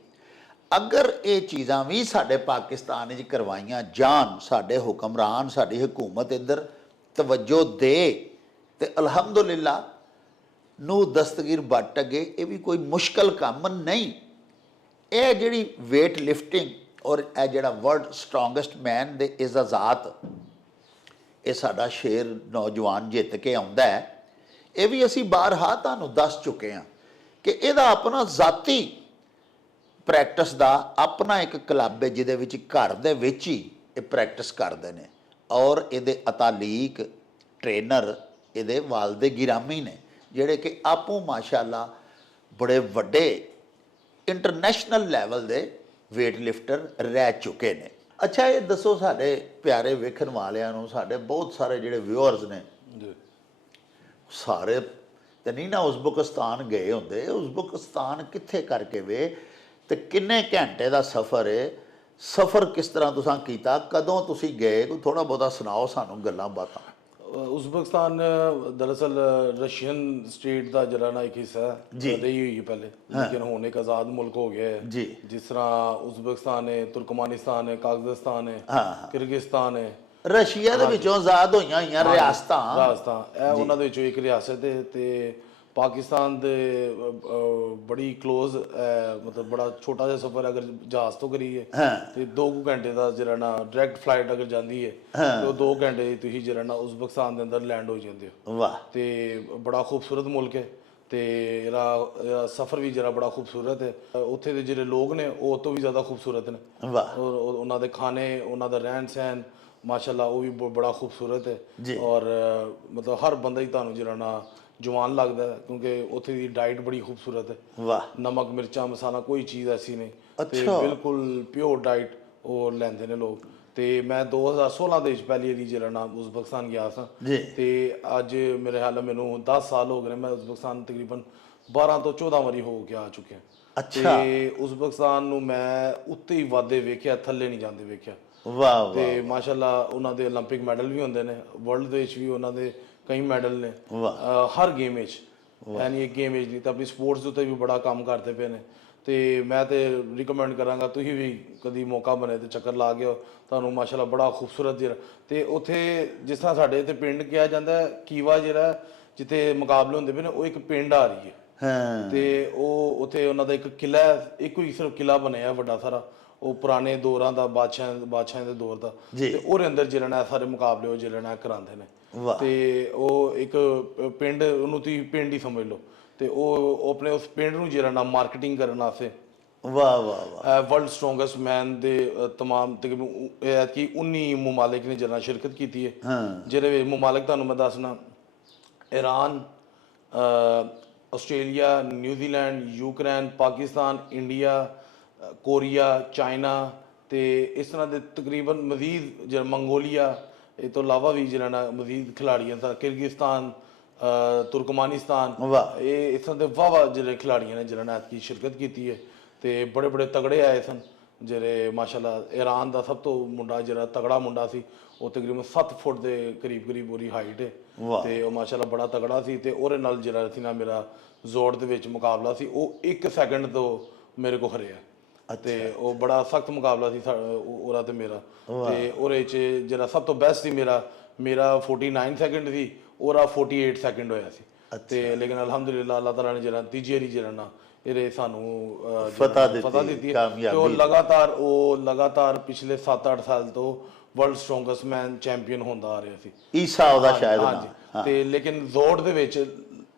ਅਗਰ ਇਹ ਚੀਜ਼ਾਂ ਵੀ ਸਾਡੇ ਪਾਕਿਸਤਾਨ ਵਿੱਚ ਕਰਵਾਈਆਂ ਜਾਣ, ਸਾਡੇ ਹੁਕਮਰਾਨ, ਸਾਡੀ ਹਕੂਮਤ ਇੱਧਰ ਤਵੱਜੋ ਦੇ, ਤੇ ਅਲਹਮਦੁਲਿਲਾ ਨੂੰ ਦਸਤਗੀਰ ਬੱਟ ਅੱਗੇ ਇਹ ਵੀ ਕੋਈ ਮੁਸ਼ਕਲ ਕੰਮ ਨਹੀਂ। ਇਹ ਜਿਹੜੀ ਵੇਟ ਲਿਫਟਿੰਗ ਔਰ ਇਹ ਜਿਹੜਾ ਵਰਲਡ ਸਟਰੋਂਗੈਸਟ ਮੈਨ ਦੇ ਇਜਾਜ਼ਾਤ, ਇਹ ਸਾਡਾ ਸ਼ੇਰ ਨੌਜਵਾਨ ਜਿੱਤ ਕੇ ਆਉਂਦਾ ਹੈ। ਇਹ ਵੀ ਅਸੀਂ ਬਾਰਹਾ ਤੁਹਾਨੂੰ ਦੱਸ ਚੁੱਕੇ ਹਾਂ ਕਿ ਇਹਦਾ ਆਪਣਾ ਜ਼ਾਤੀ ਪ੍ਰੈਕਟਿਸ ਦਾ ਆਪਣਾ ਇੱਕ ਕਲੱਬ ਹੈ, ਜਿਹਦੇ ਵਿੱਚ ਘਰ ਦੇ ਵਿੱਚ ਹੀ ਇਹ ਪ੍ਰੈਕਟਿਸ ਕਰਦੇ ਨੇ, ਔਰ ਇਹਦੇ ਅਤਾਲੀਕ ਟ੍ਰੇਨਰ ਇਹਦੇ ਵਾਲਦੇ ਗਿਰਾਮੀ ਨੇ, ਜਿਹੜੇ ਕਿ ਆਪੋ ਮਾਸ਼ਾਅੱਲਾ ਬੜੇ ਵੱਡੇ ਇੰਟਰਨੈਸ਼ਨਲ ਲੈਵਲ ਦੇ ਵੇਟ ਲਿਫਟਰ ਰਹਿ ਚੁੱਕੇ ਨੇ। ਅੱਛਾ, ਇਹ ਦੱਸੋ ਸਾਡੇ ਪਿਆਰੇ ਵੇਖਣ ਵਾਲਿਆਂ ਨੂੰ, ਸਾਡੇ ਬਹੁਤ ਸਾਰੇ ਜਿਹੜੇ ਵਿਊਅਰਸ ਨੇ, ਸਾਰੇ ਤੇ ਨਹੀਂ ਨਾ ਉਜ਼ਬੇਕਿਸਤਾਨ ਗਏ ਹੁੰਦੇ, ਉਜ਼ਬੇਕਿਸਤਾਨ ਕਿੱਥੇ ਕਰਕੇ ਵੇ, ਤੇ ਕਿੰਨੇ ਘੰਟੇ ਦਾ ਸਫ਼ਰ ਹੈ, ਸਫ਼ਰ ਕਿਸ ਤਰ੍ਹਾਂ ਤੁਸੀਂ ਕੀਤਾ, ਕਦੋਂ ਤੁਸੀਂ ਗਏ, ਕੋਈ ਥੋੜਾ ਬਹੁਤਾ ਸੁਣਾਓ ਸਾਨੂੰ ਗੱਲਾਂ ਬਾਤਾਂ। ਉਜ਼ਬੇਕਿਸਤਾਨ ਦਰਅਸਲ ਰਸ਼ੀਅਨ ਸਟੇਟ ਦਾ ਜਿਹੜਾ ਨਾ ਇੱਕ ਹਿੱਸਾ ਰਹੀ ਹੋਈ ਹੈ ਪਹਿਲੇ, ਲੇਕਿਨ ਹੁਣ ਇੱਕ ਆਜ਼ਾਦ ਮੁਲਕ ਹੋ ਗਿਆ ਹੈ ਜੀ। ਜਿਸ ਤਰ੍ਹਾਂ ਉਜ਼ਬੇਕਿਸਤਾਨ ਹੈ, ਤੁਰਕਮਾਨਿਸਤਾਨ ਹੈ, ਕਾਜ਼ਖਸਤਾਨ ਹੈ, ਕਿਰਗਿਜ਼ਸਤਾਨ ਹੈ, ਰਸ਼ੀਆ ਦੇ ਵਿੱਚੋਂ ਆਜ਼ਾਦ ਹੋਈਆਂ ਰਿਆਸਤਾਂ, ਇਹ ਉਹਨਾਂ ਦੇ ਵਿੱਚੋਂ ਇੱਕ ਰਿਆਸਤ ਹੈ। ਤੇ ਪਾਕਿਸਤਾਨ ਦੇ ਬੜੀ ਕਲੋਜ਼, ਮਤਲਬ ਬੜਾ ਛੋਟਾ ਜਿਹਾ ਸਫ਼ਰ ਅਗਰ ਜਹਾਜ਼ ਤੋਂ ਕਰੀਏ ਤੇ 2 ਘੰਟੇ ਦਾ ਜਿਹੜਾ ਨਾ ਡਾਇਰੈਕਟ ਫਲਾਈਟ ਅਗਰ ਜਾਂਦੀ ਹੈ ਤੇ ਉਹ 2 ਘੰਟੇ ਤੁਸੀਂ ਜਿਹੜਾ ਨਾ ਉਜ਼ਬੇਕਿਸਤਾਨ ਦੇ ਅੰਦਰ ਲੈਂਡ ਹੋ ਜਾਂਦੇ ਹੋ। ਵਾਹ। ਤੇ ਬੜਾ ਖੂਬਸੂਰਤ ਮੁਲਕ ਹੈ, ਤੇ ਇਹਦਾ ਸਫ਼ਰ ਵੀ ਜਿਹੜਾ ਬੜਾ ਖੂਬਸੂਰਤ ਹੈ। ਉੱਥੇ ਦੇ ਜਿਹੜੇ ਲੋਕ ਨੇ ਉਹ ਤੋਂ ਵੀ ਜ਼ਿਆਦਾ ਖੂਬਸੂਰਤ ਨੇ। ਵਾਹ। ਔਰ ਉਹਨਾਂ ਦੇ ਖਾਣੇ, ਉਹਨਾਂ ਦਾ ਰਹਿਣ ਸਹਿਣ ਮਾਸ਼ਾਅੱਲਾ ਉਹ ਵੀ ਬੜਾ ਖੂਬਸੂਰਤ ਹੈ। ਔਰ ਮਤਲਬ ਹਰ ਬੰਦਾ ਹੀ ਤੁਹਾਨੂੰ ਜਿਹੜਾ ਨਾ ਜਵਾਨ ਲੱਗਦਾ ਹੈ, ਕਿਉਂਕਿ ਉੱਥੇ ਦੀ ਡਾਈਟ ਬੜੀ ਖੂਬਸੂਰਤ ਹੈ। ਵਾਹ, ਨਮਕ ਮਿਰਚਾਂ ਮਸਾਲਾ ਕੋਈ ਚੀਜ਼ ਐਸੀ ਨਹੀਂ ਤੇ ਅੱਛਾ। ਬਿਲਕੁਲ ਪਿਓਰ ਡਾਈਟ ਉਹ ਲੈਂਦੇ ਨੇ ਲੋਕ। ਤੇ ਮੈਂ 2016 ਦੇ ਵਿੱਚ ਪਹਿਲੀ ਵਾਰੀ ਜਿਹੜਾ ਨਾ ਉਜ਼ਬੇਕਿਸਤਾਨ ਗਿਆ ਸਾਂ ਜੀ। ਤੇ ਅੱਜ ਮੇਰੇ ਹਾਲ ਮੈਨੂੰ 10 ਸਾਲ ਹੋ ਗਏ ਨੇ। ਮੈਂ ਉਜ਼ਬੇਕਿਸਤਾਨ ਤਕਰੀਬਨ 12 ਤੋਂ 14 ਵਾਰੀ ਹੋ ਕੇ ਆ ਚੁੱਕਿਆ। ਅੱਛਾ। ਤੇ ਉਜ਼ਬੇਕਿਸਤਾਨ ਨੂੰ ਮੈਂ ਉੱਤੇ ਹੀ ਵਾਧੇ ਵੇਖਿਆ, ਥੱਲੇ ਨਹੀਂ ਜਾਂਦੇ ਵੇਖਿਆ। ਵਾਹ ਵਾਹ, ਤੇ ਮਾਸ਼ਾਅੱਲਾ ਉਹਨਾਂ ਦੇ 올림픽 ਮੈਡਲ ਵੀ ਹੁੰਦੇ ਨੇ, ਵਰਲਡ ਦੇ ਵਿੱਚ ਵੀ ਉਹਨਾਂ ਦੇ ਕਈ ਮੈਡਲ ਨੇ ਹਰ ਗੇਮ ਵਿੱਚ। ਯਾਨੀ ਇੱਕ ਗੇਮ ਵਿੱਚ ਨਹੀਂ ਤਾਂ ਆਪਣੀ ਸਪੋਰਟਸ ਦੇ ਉੱਤੇ ਵੀ ਬੜਾ ਕੰਮ ਕਰਦੇ ਪਏ ਨੇ। ਤੇ ਮੈਂ ਤੇ ਰਿਕਮੈਂਡ ਕਰਾਂਗਾ ਤੁਸੀਂ ਵੀ ਕਦੀ ਮੌਕਾ ਬਣੇ ਤੇ ਚੱਕਰ ਲਾ ਕੇ ਤੁਹਾਨੂੰ ਮਾਸ਼ਾਅੱਲਾ ਬੜਾ ਖੂਬਸੂਰਤ ਜਿਹੜਾ। ਤੇ ਉੱਥੇ ਜਿਸ ਤਰ੍ਹਾਂ ਸਾਡੇ ਇੱਥੇ ਪਿੰਡ ਕਿਹਾ ਜਾਂਦਾ ਕੀਵਾ ਜਿਹੜਾ ਜਿੱਥੇ ਮੁਕਾਬਲੇ ਹੁੰਦੇ ਪਏ ਨੇ ਉਹ ਇੱਕ ਪਿੰਡ ਆ ਰਹੀ ਹੈ। ਹਾਂ, ਤੇ ਉਹ ਉੱਥੇ ਉਹਨਾਂ ਦਾ ਇੱਕ ਕਿਲਾ ਇੱਕੋ ਹੀ ਸਿਰਫ ਕਿਲਾ ਬਣਿਆ ਵੱਡਾ ਸਾਰਾ, ਉਹ ਪੁਰਾਣੇ ਦੌਰਾਂ ਦਾ ਬਾਦਸ਼ਾਹਾਂ ਦੇ ਦੌਰ ਦਾ। ਤੇ ਉਹਦੇ ਅੰਦਰ ਜਿਹੜਾ ਨਾ ਸਾਰੇ ਮੁਕਾਬਲੇ ਉਹ ਜਿਹੜਾ ਨਾ ਕਰਾਉਂਦੇ ਨੇ। ਤੇ ਉਹ ਇੱਕ ਪਿੰਡ, ਉਹਨੂੰ ਤੁਸੀਂ ਪਿੰਡ ਹੀ ਸਮਝ ਲਓ। ਤੇ ਉਹ ਆਪਣੇ ਉਸ ਪਿੰਡ ਨੂੰ ਜਿਹੜਾ ਨਾ ਮਾਰਕੀਟਿੰਗ ਕਰਨ ਵਾਸਤੇ ਵਾਹ ਵਾਹ ਵਾਹ, ਵਰਲਡ ਸਟਰੋਂਗੈਸਟ ਮੈਨ ਦੇ ਤਮਾਮ ਤਕਰੀਬਨ ਕਿ 19 ਮਮਾਲਿਕ ਨੇ ਜਿਹੜਾ ਸ਼ਿਰਕਤ ਕੀਤੀ ਹੈ। ਜਿਹਦੇ ਵਿੱਚ ਮਮਾਲਿਕ ਤੁਹਾਨੂੰ ਮੈਂ ਦੱਸਣਾ Iran, Australia, New Zealand, Ukraine, Pakistan, India, Korea, China ਤੇ ਇਸ ਤਰ੍ਹਾਂ ਦੇ ਤਕਰੀਬਨ ਮਜ਼ੀਦ ਜਿਹੜਾ ਮੰਗੋਲੀਆ, ਇਹ ਤੋਂ ਇਲਾਵਾ ਵੀ ਜਿਹੜਾ ਨਾ ਮਜ਼ੀਦ ਖਿਲਾੜੀਆਂ ਸਨ, ਕਿਰਗਿਸਤਾਨ, ਤੁਰਕਮਾਨਿਸਤਾਨ, ਇਹ ਇਸ ਤਰ੍ਹਾਂ ਦੇ ਵਾਹਵਾ ਜਿਹੜੇ ਖਿਲਾੜੀਆਂ ਨੇ ਜਿਹੜਾ ਨਾ ਐਤਕੀ ਸ਼ਿਰਕਤ ਕੀਤੀ ਹੈ। ਤੇ ਬੜੇ ਬੜੇ ਤਗੜੇ ਆਏ ਸਨ ਜਿਹੜੇ ਮਾਸ਼ਾਅੱਲਾ। ਈਰਾਨ ਦਾ ਸਭ ਤੋਂ ਮੁੰਡਾ ਜਿਹੜਾ ਤਗੜਾ ਮੁੰਡਾ ਸੀ ਉਹ ਤਕਰੀਬਨ 7 ਫੁੱਟ ਦੇ ਕਰੀਬ ਉਹਦੀ ਹਾਈਟ ਹੈ ਤੇ ਉਹ ਮਾਸ਼ਾਅੱਲਾ ਬੜਾ ਤਗੜਾ ਸੀ। ਤੇ ਉਹਦੇ ਨਾਲ ਜਿਹੜਾ ਸੀ ਨਾ ਮੇਰਾ ਜ਼ੋਰ ਦੇ ਵਿੱਚ ਮੁਕਾਬਲਾ ਸੀ, ਉਹ 1 ਸੈਕਿੰਡ ਤੋਂ ਮੇਰੇ ਕੋਲ ਹਰਿਆ। ਤੇ ਉਹ ਬੜਾ ਸਖਤ ਮੁਕਾਬਲਾ ਸੀ ਉਹਦਾ ਤੇ ਮੇਰਾ। ਤੇ ਉਹਦੇ 'ਚ ਜਿਹੜਾ ਸਭ ਤੋਂ ਬੈਸਟ ਸੀ ਮੇਰਾ 49 ਸੈਕਿੰਡ ਸੀ, ਉਹਦਾ 48 ਸੈਕਿੰਡ ਹੋਇਆ ਸੀ। ਤੇ ਲੇਕਿਨ ਅਲਹਮਦੁਲਿਲਾ ਅੱਲਾਹ ਤਾਲਾ ਨੇ ਜਿਹੜਾ ਤੀਜੀ ਵਾਰੀ ਜਿਹੜਾ ਨਾ ਇਹਦੇ ਸਾਨੂੰ ਫਤਹ ਦਿੱਤੀ ਹੈ। ਤੇ ਉਹ ਲਗਾਤਾਰ ਪਿਛਲੇ 7-8 ਸਾਲ ਤੋਂ ਵਰਲਡ ਸਟਰੋਂਗੈਸਟ ਮੈਨ ਚੈਂਪੀਅਨ ਹੁੰਦਾ ਆ ਰਿਹਾ ਸੀ। ਈਸਾ ਉਹਦਾ ਸ਼ਾਇਦ ਨਾਮ। ਤੇ ਲੇਕਿਨ ਜ਼ੋਰ ਦੇ ਵਿੱਚ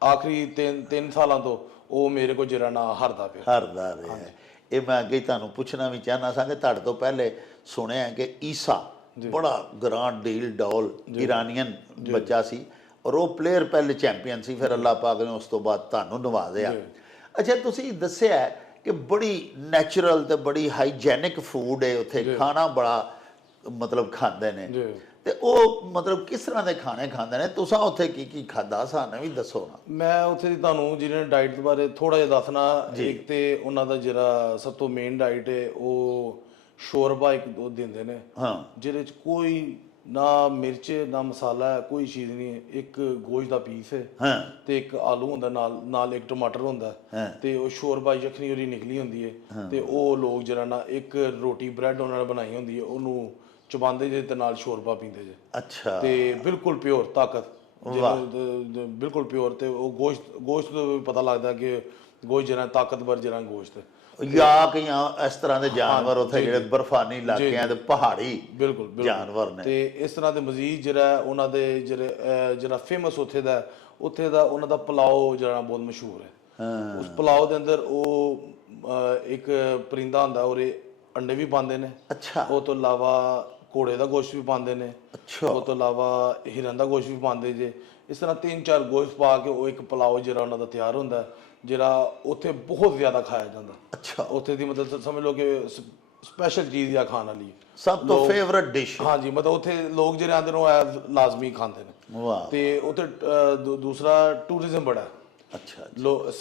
ਆਖਰੀ 3 ਸਾਲਾਂ ਤੋਂ ਉਹ ਮੇਰੇ ਕੋਲ ਜਿਹੜਾ ਨਾ ਹਰਦਾ ਰਿਹਾ। ਇਹ ਮੈਂ ਅੱਗੇ ਤੁਹਾਨੂੰ ਪੁੱਛਣਾ ਵੀ ਚਾਹਨਾ ਸਾਂ ਕਿ ਤੁਹਾਡੇ ਤੋਂ ਪਹਿਲੇ ਸੁਣਿਆ ਕਿ ਈਸਾ ਬੜਾ ਗ੍ਰਾਂਡ ਡੀਲ ਡੋਲ ਇਰਾਨੀਅਨ ਬੱਚਾ ਸੀ ਔਰ ਉਹ ਪਲੇਅਰ ਪਹਿਲੇ ਚੈਂਪੀਅਨ ਸੀ, ਫਿਰ ਅੱਲਾਹ ਪਾਕ ਨੇ ਉਸ ਤੋਂ ਬਾਅਦ ਤੁਹਾਨੂੰ ਨਵਾਜ਼ਿਆ। ਅੱਛਾ, ਤੁਸੀਂ ਦੱਸਿਆ ਕਿ ਬੜੀ ਨੈਚੁਰਲ ਤੇ ਬੜੀ ਹਾਈਜੈਨਿਕ ਫੂਡ ਹੈ ਉੱਥੇ, ਖਾਣਾ ਬੜਾ ਮਤਲਬ ਖਾਂਦੇ ਨੇ। ਤੇ ਉਹ ਮਤਲਬ ਕਿਸ ਤਰ੍ਹਾਂ ਦੇ ਖਾਣੇ ਖਾਂਦੇ ਨੇ? ਤੁਸੀਂ ਉੱਥੇ ਕੀ ਕੀ ਖਾਧਾ ਸਾਨੂੰ ਵੀ ਦੱਸੋ ਨਾ। ਮੈਂ ਉੱਥੇ ਦੀ ਤੁਹਾਨੂੰ ਜਿਹਨੇ ਡਾਈਟ ਦੇ ਬਾਰੇ ਥੋੜਾ ਜਿਹਾ ਦੱਸਣਾ। ਇੱਕ ਤੇ ਉਹਨਾਂ ਦਾ ਜਿਹੜਾ ਸਭ ਤੋਂ ਮੇਨ ਡਾਈਟ ਹੈ ਉਹ ਸ਼ੋਰਬਾ ਇੱਕ ਉਹ ਦਿੰਦੇ ਨੇ ਜਿਹਦੇ 'ਚ ਕੋਈ ਨਾ ਮਿਰਚ ਨਾ ਮਸਾਲਾ, ਕੋਈ ਚੀਜ਼ ਨਹੀਂ। ਇੱਕ ਗੋਸ਼ਤ ਦਾ ਪੀਸ ਹੈ ਤੇ ਇੱਕ ਆਲੂ ਹੁੰਦਾ, ਨਾਲ ਇੱਕ ਟਮਾਟਰ ਹੁੰਦਾ ਤੇ ਉਹ ਸ਼ੋਰਬਾ ਯਖਨੀ ਉਹਦੀ ਨਿਕਲੀ ਹੁੰਦੀ ਹੈ। ਤੇ ਉਹ ਲੋਕ ਜਿਹੜਾ ਨਾ ਇੱਕ ਰੋਟੀ ਬ੍ਰੈਡ ਉਹਨਾਂ ਨੇ ਬਣਾਈ ਹੁੰਦੀ ਹੈ, ਉਹਨੂੰ ਚਬਾਉਂਦੇ ਜੇ ਤੇ ਨਾਲ ਸ਼ੋਰਬਾ ਪੀਂਦੇ ਜੇ। ਅੱਛਾ। ਤੇ ਬਿਲਕੁਲ ਪਿਓਰ ਤਾਕਤ, ਬਿਲਕੁਲ ਪਿਓਰ। ਤੇ ਉਹ ਗੋਸ਼ਤ ਤੋਂ ਵੀ ਪਤਾ ਲੱਗਦਾ ਕਿ ਗੋਸ਼ਤ ਜਿਹੜਾ ਤਾਕਤਵਰ ਜਿਹੜਾ ਗੋਸ਼ਤ ਜਾਂ ਇਸ ਤਰ੍ਹਾਂ ਦੇ ਜਾਨਵਰ ਉੱਥੇ ਜਿਹੜੇ ਬਰਫਾਨੀ ਇਲਾਕਿਆਂ ਦੇ ਪਹਾੜੀ ਬਿਲਕੁਲ ਜਾਨਵਰ ਨੇ। ਤੇ ਇਸ ਤਰ੍ਹਾਂ ਦੇ ਮਜ਼ੀਦ ਜਿਹੜਾ ਉਹਨਾਂ ਦੇ ਜਿਹੜਾ ਫੇਮਸ ਉੱਥੇ ਦਾ ਉਹਨਾਂ ਦਾ ਪੁਲਾਓ ਜਿਹੜਾ ਬਹੁਤ ਮਸ਼ਹੂਰ ਹੈ। ਉਸ ਪੁਲਾਓ ਦੇ ਅੰਦਰ ਉਹ ਇੱਕ ਪਰਿੰਦਾ ਹੁੰਦਾ, ਉਹਦੇ ਅੰਡੇ ਵੀ ਪਾਉਂਦੇ ਨੇ। ਅੱਛਾ। ਉਹ ਤੋਂ ਇਲਾਵਾ ਘੋੜੇ ਦਾ ਗੋਸ਼ਤ ਵੀ ਪਾਉਂਦੇ ਨੇ। ਉਹ ਤੋਂ ਇਲਾਵਾ ਹਿਰਨ ਦਾ ਗੋਸ਼ਤ ਵੀ ਪਾਉਂਦੇ ਜੇ। ਇਸ ਤਰ੍ਹਾਂ 3-4 ਗੋਸ਼ਤ ਪਾ ਕੇ ਉਹ ਇੱਕ ਪੁਲਾਓ ਜਿਹੜਾ ਉਹਨਾਂ ਦਾ ਤਿਆਰ ਹੁੰਦਾ, ਜਿਹੜਾ ਉੱਥੇ ਬਹੁਤ ਜ਼ਿਆਦਾ ਖਾਇਆ ਜਾਂਦਾ। ਅੱਛਾ। ਉੱਥੇ ਦੀ ਮਤਲਬ ਸਮਝ ਲਓ ਕਿ ਸਪੈਸ਼ਲ ਚੀਜ਼ ਆ ਖਾਣ ਵਾਲੀ, ਸਭ ਤੋਂ ਫੇਵਰਿਟ ਡਿਸ਼। ਹਾਂਜੀ, ਮਤਲਬ ਉੱਥੇ ਲੋਕ ਜਿਹੜੇ ਆਉਂਦੇ ਨੇ ਉਹ ਲਾਜ਼ਮੀ ਖਾਂਦੇ ਨੇ। ਵਾਹ। ਤੇ ਉੱਥੇ ਦੂਸਰਾ ਟੂਰਿਜ਼ਮ ਬੜਾ। ਅੱਛਾ।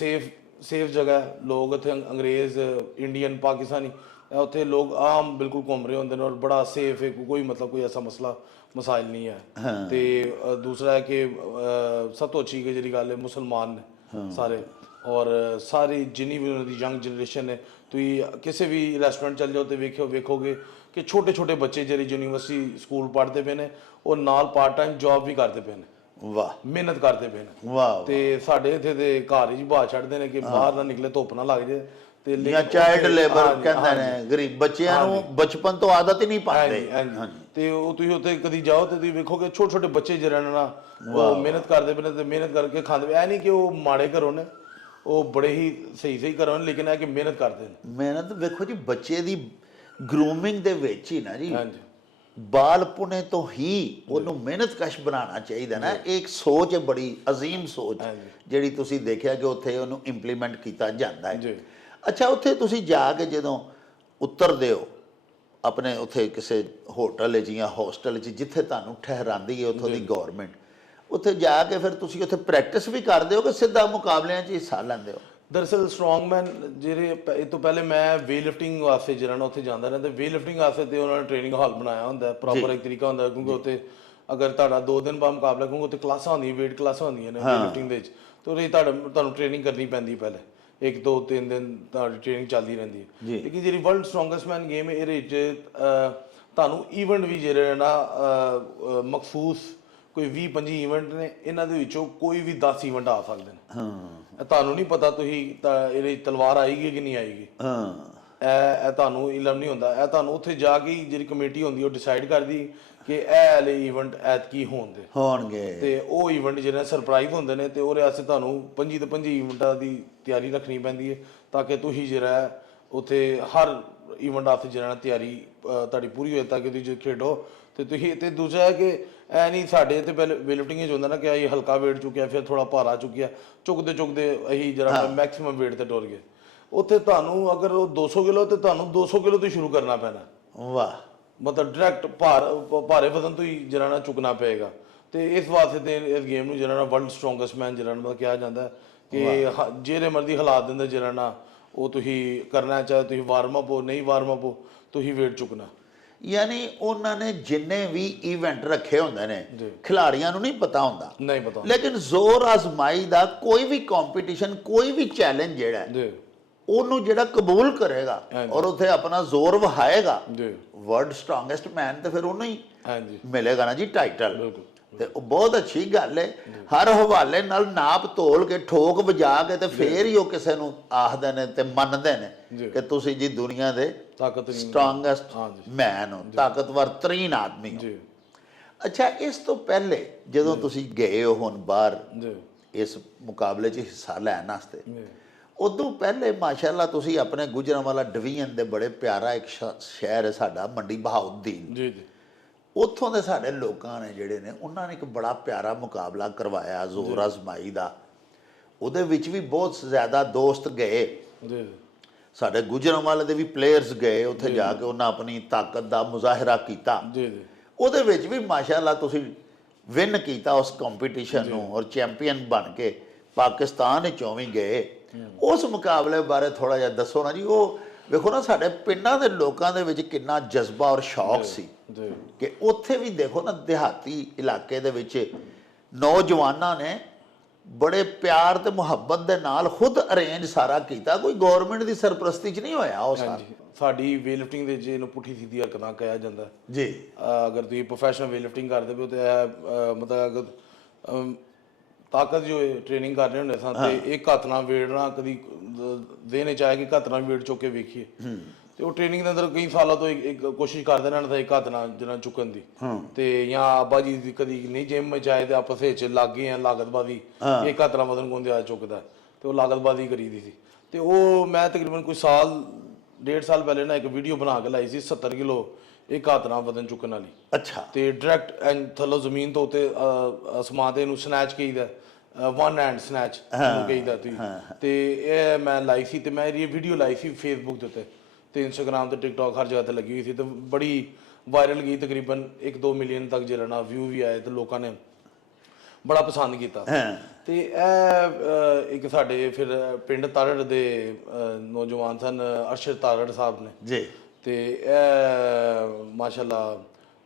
ਸੇਫ ਜਗ੍ਹਾ ਹੈ। ਲੋਕ ਉੱਥੇ ਅੰਗਰੇਜ਼, ਇੰਡੀਅਨ, ਪਾਕਿਸਤਾਨੀ ਉੱਥੇ ਲੋਕ ਆਮ ਬਿਲਕੁਲ ਘੁੰਮ ਰਹੇ ਹੁੰਦੇ ਨੇ ਔਰ ਬੜਾ ਸੇਫ ਹੈ। ਕੋਈ ਮਤਲਬ ਕੋਈ ਐਸਾ ਮਸਾਇਲ ਨਹੀਂ ਹੈ। ਤੇ ਦੂਸਰਾ ਹੈ ਕਿ ਸਭ ਤੋਂ ਅੱਛੀ ਜਿਹੜੀ ਗੱਲ ਹੈ ਮੁਸਲਮਾਨ ਨੇ ਸਾਰੇ, ਔਰ ਸਾਰੀ ਜਿੰਨੀ ਵੀ ਉਹਨਾਂ ਦੀ ਯੰਗ ਜਨਰੇਸ਼ਨ ਹੈ। ਤੁਸੀਂ ਕਿਸੇ ਵੀ ਰੈਸਟੋਰੈਂਟ ਚੱਲ ਜਾਓ ਤੇ ਵੇਖੋਗੇ ਕਿ ਛੋਟੇ ਬੱਚੇ ਜਿਹੜੇ ਯੂਨੀਵਰਸਿਟੀ ਸਕੂਲ ਪੜ੍ਹਦੇ ਪਏ ਨੇ ਉਹ ਨਾਲ ਪਾਰਟ ਟਾਈਮ ਜੌਬ ਵੀ ਕਰਦੇ ਪਏ ਨੇ। ਵਾਹ। ਮਿਹਨਤ ਕਰਦੇ ਪਏ ਨੇ। ਵਾਹ। ਤੇ ਸਾਡੇ ਇੱਥੇ ਦੇ ਘਰ ਹੀ ਬਾਹਰ ਛੱਡਦੇ ਨੇ ਕਿ ਬਾਹਰ ਨਾ ਨਿਕਲੇ, ਧੁੱਪ ਨਾ ਲੱਗ ਜਾਏ। ਤੇ ਚਾਈਲਡ ਲੇਬਰ ਕਹਿੰਦੇ ਨੇ, ਗਰੀਬ ਬੱਚਿਆਂ ਨੂੰ ਬਚਪਨ ਤੋਂ ਆਦਤ ਹੀ ਨਹੀਂ ਪਾਉਂਦੇ। ਤੇ ਉਹ ਤੁਸੀਂ ਉੱਥੇ ਕਦੀ ਜਾਓ ਤੇ ਤੁਸੀਂ ਵੇਖੋਗੇ ਛੋਟੇ ਬੱਚੇ ਜਿਹੜੇ ਨਾ ਉਹ ਮਿਹਨਤ ਕਰਦੇ ਪਏ ਨੇ ਤੇ ਮਿਹਨਤ ਕਰਕੇ ਖਾਂਦੇ ਪਏ। ਇਹ ਨਹੀਂ ਕਿ ਉਹ ਮਾੜੇ ਘਰੋਂ ਨੇ, ਉਹ ਬੜੇ ਹੀ ਸਹੀ ਘਰੋਂ ਨੇ, ਲੇਕਿਨ ਇਹ ਕਿ ਮਿਹਨਤ ਕਰਦੇ ਨੇ। ਮਿਹਨਤ ਵੇਖੋ ਜੀ, ਬੱਚੇ ਦੀ ਗਰੂਮਿੰਗ ਦੇ ਵਿੱਚ ਹੀ ਨਾ ਜੀ ਬਾਲਪੁਣੇ ਤੋਂ ਹੀ ਉਹਨੂੰ ਮਿਹਨਤਕਸ਼ ਬਣਾਉਣਾ ਚਾਹੀਦਾ ਨਾ। ਇਹ ਇੱਕ ਸੋਚ ਹੈ ਬੜੀ ਅਜ਼ੀਮ ਸੋਚ ਜਿਹੜੀ ਤੁਸੀਂ ਦੇਖਿਆ ਕਿ ਉੱਥੇ ਉਹਨੂੰ ਇੰਪਲੀਮੈਂਟ ਕੀਤਾ ਜਾਂਦਾ ਹੈ ਜੀ। ਅੱਛਾ, ਉੱਥੇ ਤੁਸੀਂ ਜਾ ਕੇ ਜਦੋਂ ਉਤਰਦੇ ਹੋ ਆਪਣੇ ਉੱਥੇ ਕਿਸੇ ਹੋਟਲ 'ਚ ਜਾਂ ਹੋਸਟਲ 'ਚ ਜਿੱਥੇ ਤੁਹਾਨੂੰ ਠਹਿਰਾਉਂਦੀ ਹੈ ਉੱਥੋਂ ਦੀ ਗੌਰਮੈਂਟ, ਉੱਥੇ ਜਾ ਕੇ ਫਿਰ ਤੁਸੀਂ ਉੱਥੇ ਪ੍ਰੈਕਟਿਸ ਵੀ ਕਰਦੇ ਹੋ ਕਿ ਸਿੱਧਾ ਮੁਕਾਬਲਿਆਂ 'ਚ ਹਿੱਸਾ ਲੈਂਦੇ ਹੋ? ਦਰਅਸਲ ਸਟਰੋਂਗਮੈਨ ਜਿਹੜੇ ਇਹ ਤੋਂ ਪਹਿਲੇ ਮੈਂ ਵੇਟ ਲਿਫਟਿੰਗ ਵਾਸਤੇ ਜਿਹੜਾ ਨਾ ਉੱਥੇ ਜਾਂਦਾ ਰਹਿੰਦਾ। ਵੇਟ ਲਿਫਟਿੰਗ ਵਾਸਤੇ ਤੇ ਉਹਨਾਂ ਨੇ ਟ੍ਰੇਨਿੰਗ ਹਾਲ ਬਣਾਇਆ ਹੁੰਦਾ, ਪ੍ਰੋਪਰ ਇੱਕ ਤਰੀਕਾ ਹੁੰਦਾ, ਕਿਉਂਕਿ ਉੱਥੇ ਅਗਰ ਤੁਹਾਡਾ 2 ਦਿਨ ਬਾਅਦ ਮੁਕਾਬਲਾ, ਕਿਉਂਕਿ ਉੱਥੇ ਕਲਾਸਾਂ ਹੁੰਦੀਆਂ, ਵੇਟ ਕਲਾਸਾਂ ਹੁੰਦੀਆਂ ਨੇ ਵੇਟ ਲਿਫਟਿੰਗ ਦੇ ਵਿੱਚ, ਤੇ ਉਹਦੇ ਤੁਹਾਨੂੰ ਟ੍ਰੇਨਿੰਗ ਕਰਨੀ ਪੈਂਦੀ ਪਹਿਲੇ 1 2 3 ਦਿਨ ਤੁਹਾਡੀ ਟ੍ਰੇਨਿੰਗ ਚੱਲਦੀ ਰਹਿੰਦੀ ਹੈ। ਲੇਕਿਨ ਜਿਹੜੀ ਵਰਲਡ ਸਟਰੋਂਗੈਸਟ ਮੈਨ ਗੇਮ ਹੈ ਇਹਦੇ ਵਿੱਚ ਤੁਹਾਨੂੰ ਈਵੈਂਟ ਵੀ ਜਿਹੜੇ ਨਾ ਮਖਸੂਸ ਕੋਈ 20-25 ਈਵੈਂਟ ਨੇ, ਇਹਨਾਂ ਦੇ ਵਿੱਚੋਂ ਕੋਈ ਵੀ 10 ਈਵੈਂਟ ਆ ਸਕਦੇ ਨੇ। ਤੁਹਾਨੂੰ ਨਹੀਂ ਪਤਾ ਤੁਸੀਂ ਇਹਦੇ ਤਲਵਾਰ ਆਏਗੀ ਕਿ ਨਹੀਂ ਆਏਗੀ, ਇਹ ਤੁਹਾਨੂੰ ਇਲਮ ਨਹੀਂ ਹੁੰਦਾ। ਇਹ ਤੁਹਾਨੂੰ ਉੱਥੇ ਜਾ ਕੇ ਜਿਹੜੀ ਕਮੇਟੀ ਹੁੰਦੀ ਉਹ ਡਿਸਾਈਡ ਕਰਦੀ ਕਿ ਇਹ ਵਾਲੇ ਈਵੈਂਟ ਐਤਕੀ ਹੋਣਗੇ, ਤੇ ਉਹ ਈਵੈਂਟ ਜਿਹੜੇ ਸਰਪ੍ਰਾਈਜ਼ ਹੁੰਦੇ ਨੇ, ਤੇ ਉਹਦੇ ਵਾਸਤੇ ਤੁਹਾਨੂੰ 25 ਤੋਂ 25 ਈਵੈਂਟਾਂ ਦੀ ਤਿਆਰੀ ਰੱਖਣੀ ਪੈਂਦੀ ਹੈ ਤਾਂ ਕਿ ਤੁਸੀਂ ਜਿਹੜਾ ਉੱਥੇ ਹਰ ਈਵੈਂਟ ਵਾਸਤੇ ਜਿਹੜਾ ਤਿਆਰੀ ਤੁਹਾਡੀ ਪੂਰੀ ਹੋਏ ਤਾਂ ਕਿ ਤੁਸੀਂ ਖੇਡੋ। ਤੇ ਤੁਸੀਂ ਤੇ ਦੂਜਾ ਹੈ ਕਿ ਇਹ ਨਹੀਂ ਸਾਡੇ ਤੇ ਪਹਿਲੇ ਵੇਟ ਲਿਫਟਿੰਗ 'ਚ ਹੁੰਦਾ ਨਾ ਕਿ ਇਹ ਹਲਕਾ ਵੇਟ ਚੁੱਕਿਆ, ਫਿਰ ਥੋੜਾ ਭਾਰਾ ਚੁੱਕਿਆ, ਚੁੱਕਦੇ ਅਸੀਂ ਜਿਹੜਾ ਮੈਕਸਿਮਮ ਵੇਟ ਤੇ ਟੁਰ ਗਏ। ਉੱਥੇ ਤੁਹਾਨੂੰ ਅਗਰ ਉਹ 200 ਕਿਲੋ ਤੇ ਤੁਹਾਨੂੰ 200 ਕਿਲੋ ਤੋਂ ਸ਼ੁਰੂ ਕਰਨਾ ਪੈਣਾ। ਵਾਹ, ਮਤਲਬ ਡਾਇਰੈਕਟ ਭਾਰੇ ਵਜ਼ਨ ਤੋਂ ਹੀ ਜਿਹੜਾ ਨਾ ਚੁੱਕਣਾ ਪਏਗਾ। ਤੇ ਇਸ ਵਾਸਤੇ ਤੇ ਇਸ ਗੇਮ ਨੂੰ ਜਿਹੜਾ ਨਾ ਵਰਲਡ ਸਟਰੋਂਗੈਸਟ ਮੈਨ ਜਿਹੜਾ ਨਾ ਕਿਹਾ ਜਾਂਦਾ ਕਿ ਜਿਹੜੇ ਮਰਜ਼ੀ ਹਾਲਾਤ ਦੇ ਅੰਦਰ ਜਿਹੜਾ ਨਾ ਉਹ ਤੁਸੀਂ ਕਰਨਾ, ਚਾਹੇ ਤੁਸੀਂ ਵਾਰਮ ਅਪ ਹੋ ਨਹੀਂ ਵਾਰਮ ਅਪ ਹੋ, ਤੁਸੀਂ ਵੇਟ ਚੁੱਕਣਾ। ਯਾਨੀ ਉਹਨਾਂ ਨੇ ਜਿੰਨੇ ਵੀ ਇਵੈਂਟ ਰੱਖੇ ਹੁੰਦੇ ਨੇ ਖਿਡਾਰੀਆਂ ਨੂੰ ਨਹੀਂ ਪਤਾ ਹੁੰਦਾ, ਨਹੀਂ ਪਤਾ, ਲੇਕਿਨ ਜ਼ੋਰ ਆਜ਼ਮਾਈ ਦਾ ਕੋਈ ਵੀ ਕੰਪੀਟੀਸ਼ਨ, ਕੋਈ ਵੀ ਚੈਲੰਜ ਜਿਹੜਾ ਉਹਨੂੰ ਜਿਹੜਾ ਕਬੂਲ ਕਰੇਗਾ ਔਰ ਉੱਥੇ ਆਪਣਾ ਜ਼ੋਰ ਵਹਾਏਗਾ, ਵਰਲਡ ਸਟਰੋਂਗੈਸਟ ਮੈਨ, ਤੇ ਫਿਰ ਉਹਨੂੰ ਹੀ ਮਿਲੇਗਾ ਨਾ ਜੀ ਟਾਈਟਲ। ਤੇ ਉਹ ਬਹੁਤ ਅੱਛੀ ਗੱਲ ਹੈ। ਹਰ ਹਵਾਲੇ ਨਾਲ ਨਾਪ ਤੋਲ ਕੇ ਠੋਕ ਵਜਾ ਕੇ ਤੇ ਫੇਰ ਹੀ ਉਹ ਕਿਸੇ ਨੂੰ ਆਖਦੇ ਨੇ ਤੇ ਮੰਨਦੇ ਨੇ ਕਿ ਤੁਸੀਂ ਜੀ ਦੁਨੀਆ ਦੇ ਸਟਰੋਂਗੈਸਟ ਮੈਨ ਹੋ, ਤਾਕਤਵਰ ਤਰੀਨ ਆਦਮੀ ਹੋ। ਅੱਛਾ, ਇਸ ਤੋਂ ਪਹਿਲੇ ਜਦੋਂ ਤੁਸੀਂ ਗਏ ਹੋ ਹੁਣ ਬਾਹਰ ਇਸ ਮੁਕਾਬਲੇ 'ਚ ਹਿੱਸਾ ਲੈਣ ਵਾਸਤੇ, ਉਦੋਂ ਪਹਿਲੇ ਮਾਸ਼ਾਅੱਲਾ ਤੁਸੀਂ ਆਪਣੇ ਗੁਜਰਾਂਵਾਲਾ ਡਿਵੀਜ਼ਨ ਦੇ ਬੜੇ ਪਿਆਰਾ ਇੱਕ ਸ਼ਹਿਰ ਹੈ ਸਾਡਾ ਮੰਡੀ ਬਹਾਉਦੀਨ, ਜੀ ਜੀ, ਉੱਥੋਂ ਦੇ ਸਾਡੇ ਲੋਕਾਂ ਨੇ ਜਿਹੜੇ ਨੇ ਉਹਨਾਂ ਨੇ ਇੱਕ ਬੜਾ ਪਿਆਰਾ ਮੁਕਾਬਲਾ ਕਰਵਾਇਆ ਜ਼ੋਰ ਆਜ਼ਮਾਈ ਦਾ। ਉਹਦੇ ਵਿੱਚ ਵੀ ਬਹੁਤ ਜ਼ਿਆਦਾ ਦੋਸਤ ਗਏ, ਸਾਡੇ ਗੁਜਰਾਂਵਾਲੇ ਦੇ ਵੀ ਪਲੇਅਰਸ ਗਏ ਉੱਥੇ ਜਾ ਕੇ, ਉਹਨਾਂ ਆਪਣੀ ਤਾਕਤ ਦਾ ਮੁਜ਼ਾਹਿਰਾ ਕੀਤਾ। ਉਹਦੇ ਵਿੱਚ ਵੀ ਮਾਸ਼ਾਅੱਲਾ ਤੁਸੀਂ ਵਿਨ ਕੀਤਾ ਉਸ ਕੰਪੀਟੀਸ਼ਨ ਨੂੰ ਔਰ ਚੈਂਪੀਅਨ ਬਣ ਕੇ ਪਾਕਿਸਤਾਨ ਵਿੱਚੋਂ ਵੀ ਗਏ। ਉਸ ਮੁਕਾਬਲੇ ਬਾਰੇ ਥੋੜਾ ਜਿਹਾ ਦੱਸੋ ਨਾ ਜੀ। ਉਹ ਵੇਖੋ ਨਾ ਸਾਡੇ ਪਿੰਡਾਂ ਦੇ ਲੋਕਾਂ ਦੇ ਵਿੱਚ ਕਿੰਨਾ ਜਜ਼ਬਾ ਔਰ ਸ਼ੌਕ ਸੀ ਕਿ ਉੱਥੇ ਵੀ ਦੇਖੋ ਨਾ ਦਿਹਾਤੀ ਇਲਾਕੇ ਦੇ ਵਿੱਚ ਨੌਜਵਾਨਾਂ ਨੇ ਬੜੇ ਪਿਆਰ ਤੇ ਮੁਹੱਬਤ ਦੇ ਨਾਲ ਖੁਦ ਅਰੇਂਜ ਸਾਰਾ ਕੀਤਾ, ਕੋਈ ਗਵਰਨਮੈਂਟ ਦੀ ਸਰਪ੍ਰਸਤੀ 'ਚ ਨਹੀਂ ਹੋਇਆ ਉਹ ਸਾਰਾ। ਸਾਡੀ ਵੇਟ ਲਿਫਟਿੰਗ ਦੇ ਜਿਹਨੂੰ ਪੁੱਠੀ ਸਿੱਧੀ ਹਰਕਤਾਂ ਕਿਹਾ ਜਾਂਦਾ ਜੀ। ਅਗਰ ਤੁਸੀਂ ਪ੍ਰੋਫੈਸ਼ਨਲ ਵੇਟ ਲਿਫਟਿੰਗ ਕਰਦੇ ਹੋ ਤੇ ਮਤਲਬ ਅਗਰ ਤਾਕਤ ਜੋ ਟ੍ਰੇਨਿੰਗ ਕਰ ਰਹੇ ਹੁੰਦੇ ਸਾਂ ਤੇ ਇੱਕ ਹੱਥ ਨਾਲ ਵੇੜਨਾ, ਕਦੀ ਦੇਣੇ ਚਾਹੇ ਕਿ ਹੱਥ ਨਾਲ ਵੇੜ ਚੁੱਕ ਕੇ ਵੇਖੀਏ, ਤੇ ਉਹ ਟ੍ਰੇਨਿੰਗ ਦੇ ਅੰਦਰ ਕਈ ਸਾਲਾਂ ਤੋਂ ਇੱਕ ਕੋਸ਼ਿਸ਼ ਕਰਦੇ ਰਹਿਣਾ ਤਾਂ ਇੱਕ ਹੱਥ ਨਾਲ ਜਿਹੜਾ ਚੁੱਕਣ ਦੀ, ਤੇ ਜਾਂ ਆਬਾ ਜੀ ਦੀ ਕਦੀ ਨਹੀਂ ਜਿੰਮ ਵਿੱਚ ਆਏ ਤੇ ਆਪਸ ਵਿੱਚ ਲੱਗ ਗਏ ਆ ਲਾਗਤਬਾਜ਼ੀ, ਇੱਕ ਹੱਥ ਨਾਲ ਵਜ਼ਨ ਕੌਣ ਜ਼ਿਆਦਾ ਚੁੱਕਦਾ, ਤੇ ਉਹ ਲਾਗਤਬਾਜ਼ੀ ਕਰੀਦੀ ਸੀ। ਤੇ ਉਹ ਮੈਂ ਤਕਰੀਬਨ ਕੋਈ ਸਾਲ 1.5 ਸਾਲ ਪਹਿਲੇ ਨਾ ਇੱਕ ਵੀਡੀਓ ਬਣਾ ਕੇ ਲਾਈ ਸੀ 70 ਕਿਲੋ ਇੱਕ ਹੱਥ ਨਾਲ ਵਜ਼ਨ ਚੁੱਕਣ ਵਾਲੀ। ਅੱਛਾ, ਤੇ ਡਾਇਰੈਕਟ ਥੱਲੋਂ ਜ਼ਮੀਨ ਤੋਂ ਉੱਤੇ ਅਸਮਾਨ ਤੇ ਇਹਨੂੰ ਸਨੈਚ ਕਹੀਦਾ, ਵਨ ਹੈਂਡ ਸਨੈਚ ਕਹੀਦਾ ਤੁਸੀਂ, ਤੇ ਇਹ ਮੈਂ ਲਾਈ ਸੀ, ਤੇ ਮੈਂ ਇਹ ਵੀਡੀਓ ਲਾਈ ਸੀ ਫੇਸਬੁੱਕ ਦੇ ਉੱਤੇ ਤੇ ਇੰਸਟਾਗ੍ਰਾਮ ਤੇ ਟਿਕਟੌਕ ਹਰ ਜਗ੍ਹਾ ਤੇ ਲੱਗੀ ਹੋਈ ਸੀ, ਤੇ ਬੜੀ ਵਾਇਰਲ ਗਈ, ਤਕਰੀਬਨ 1-2 ਮਿਲੀਅਨ ਤੱਕ ਜਿਹੜਾ ਨਾ ਵਿਊ ਵੀ ਆਏ ਤੇ ਲੋਕਾਂ ਨੇ ਬੜਾ ਪਸੰਦ ਕੀਤਾ। ਤੇ ਇਹ ਇੱਕ ਸਾਡੇ ਫਿਰ ਪਿੰਡ ਤਾਰੜ ਦੇ ਨੌਜਵਾਨ ਸਨ ਅਰਸ਼ਦ ਤਾਰੜ ਸਾਹਿਬ ਨੇ ਜੀ, ਤੇ ਇਹ ਮਾਸ਼ਾਅੱਲਾ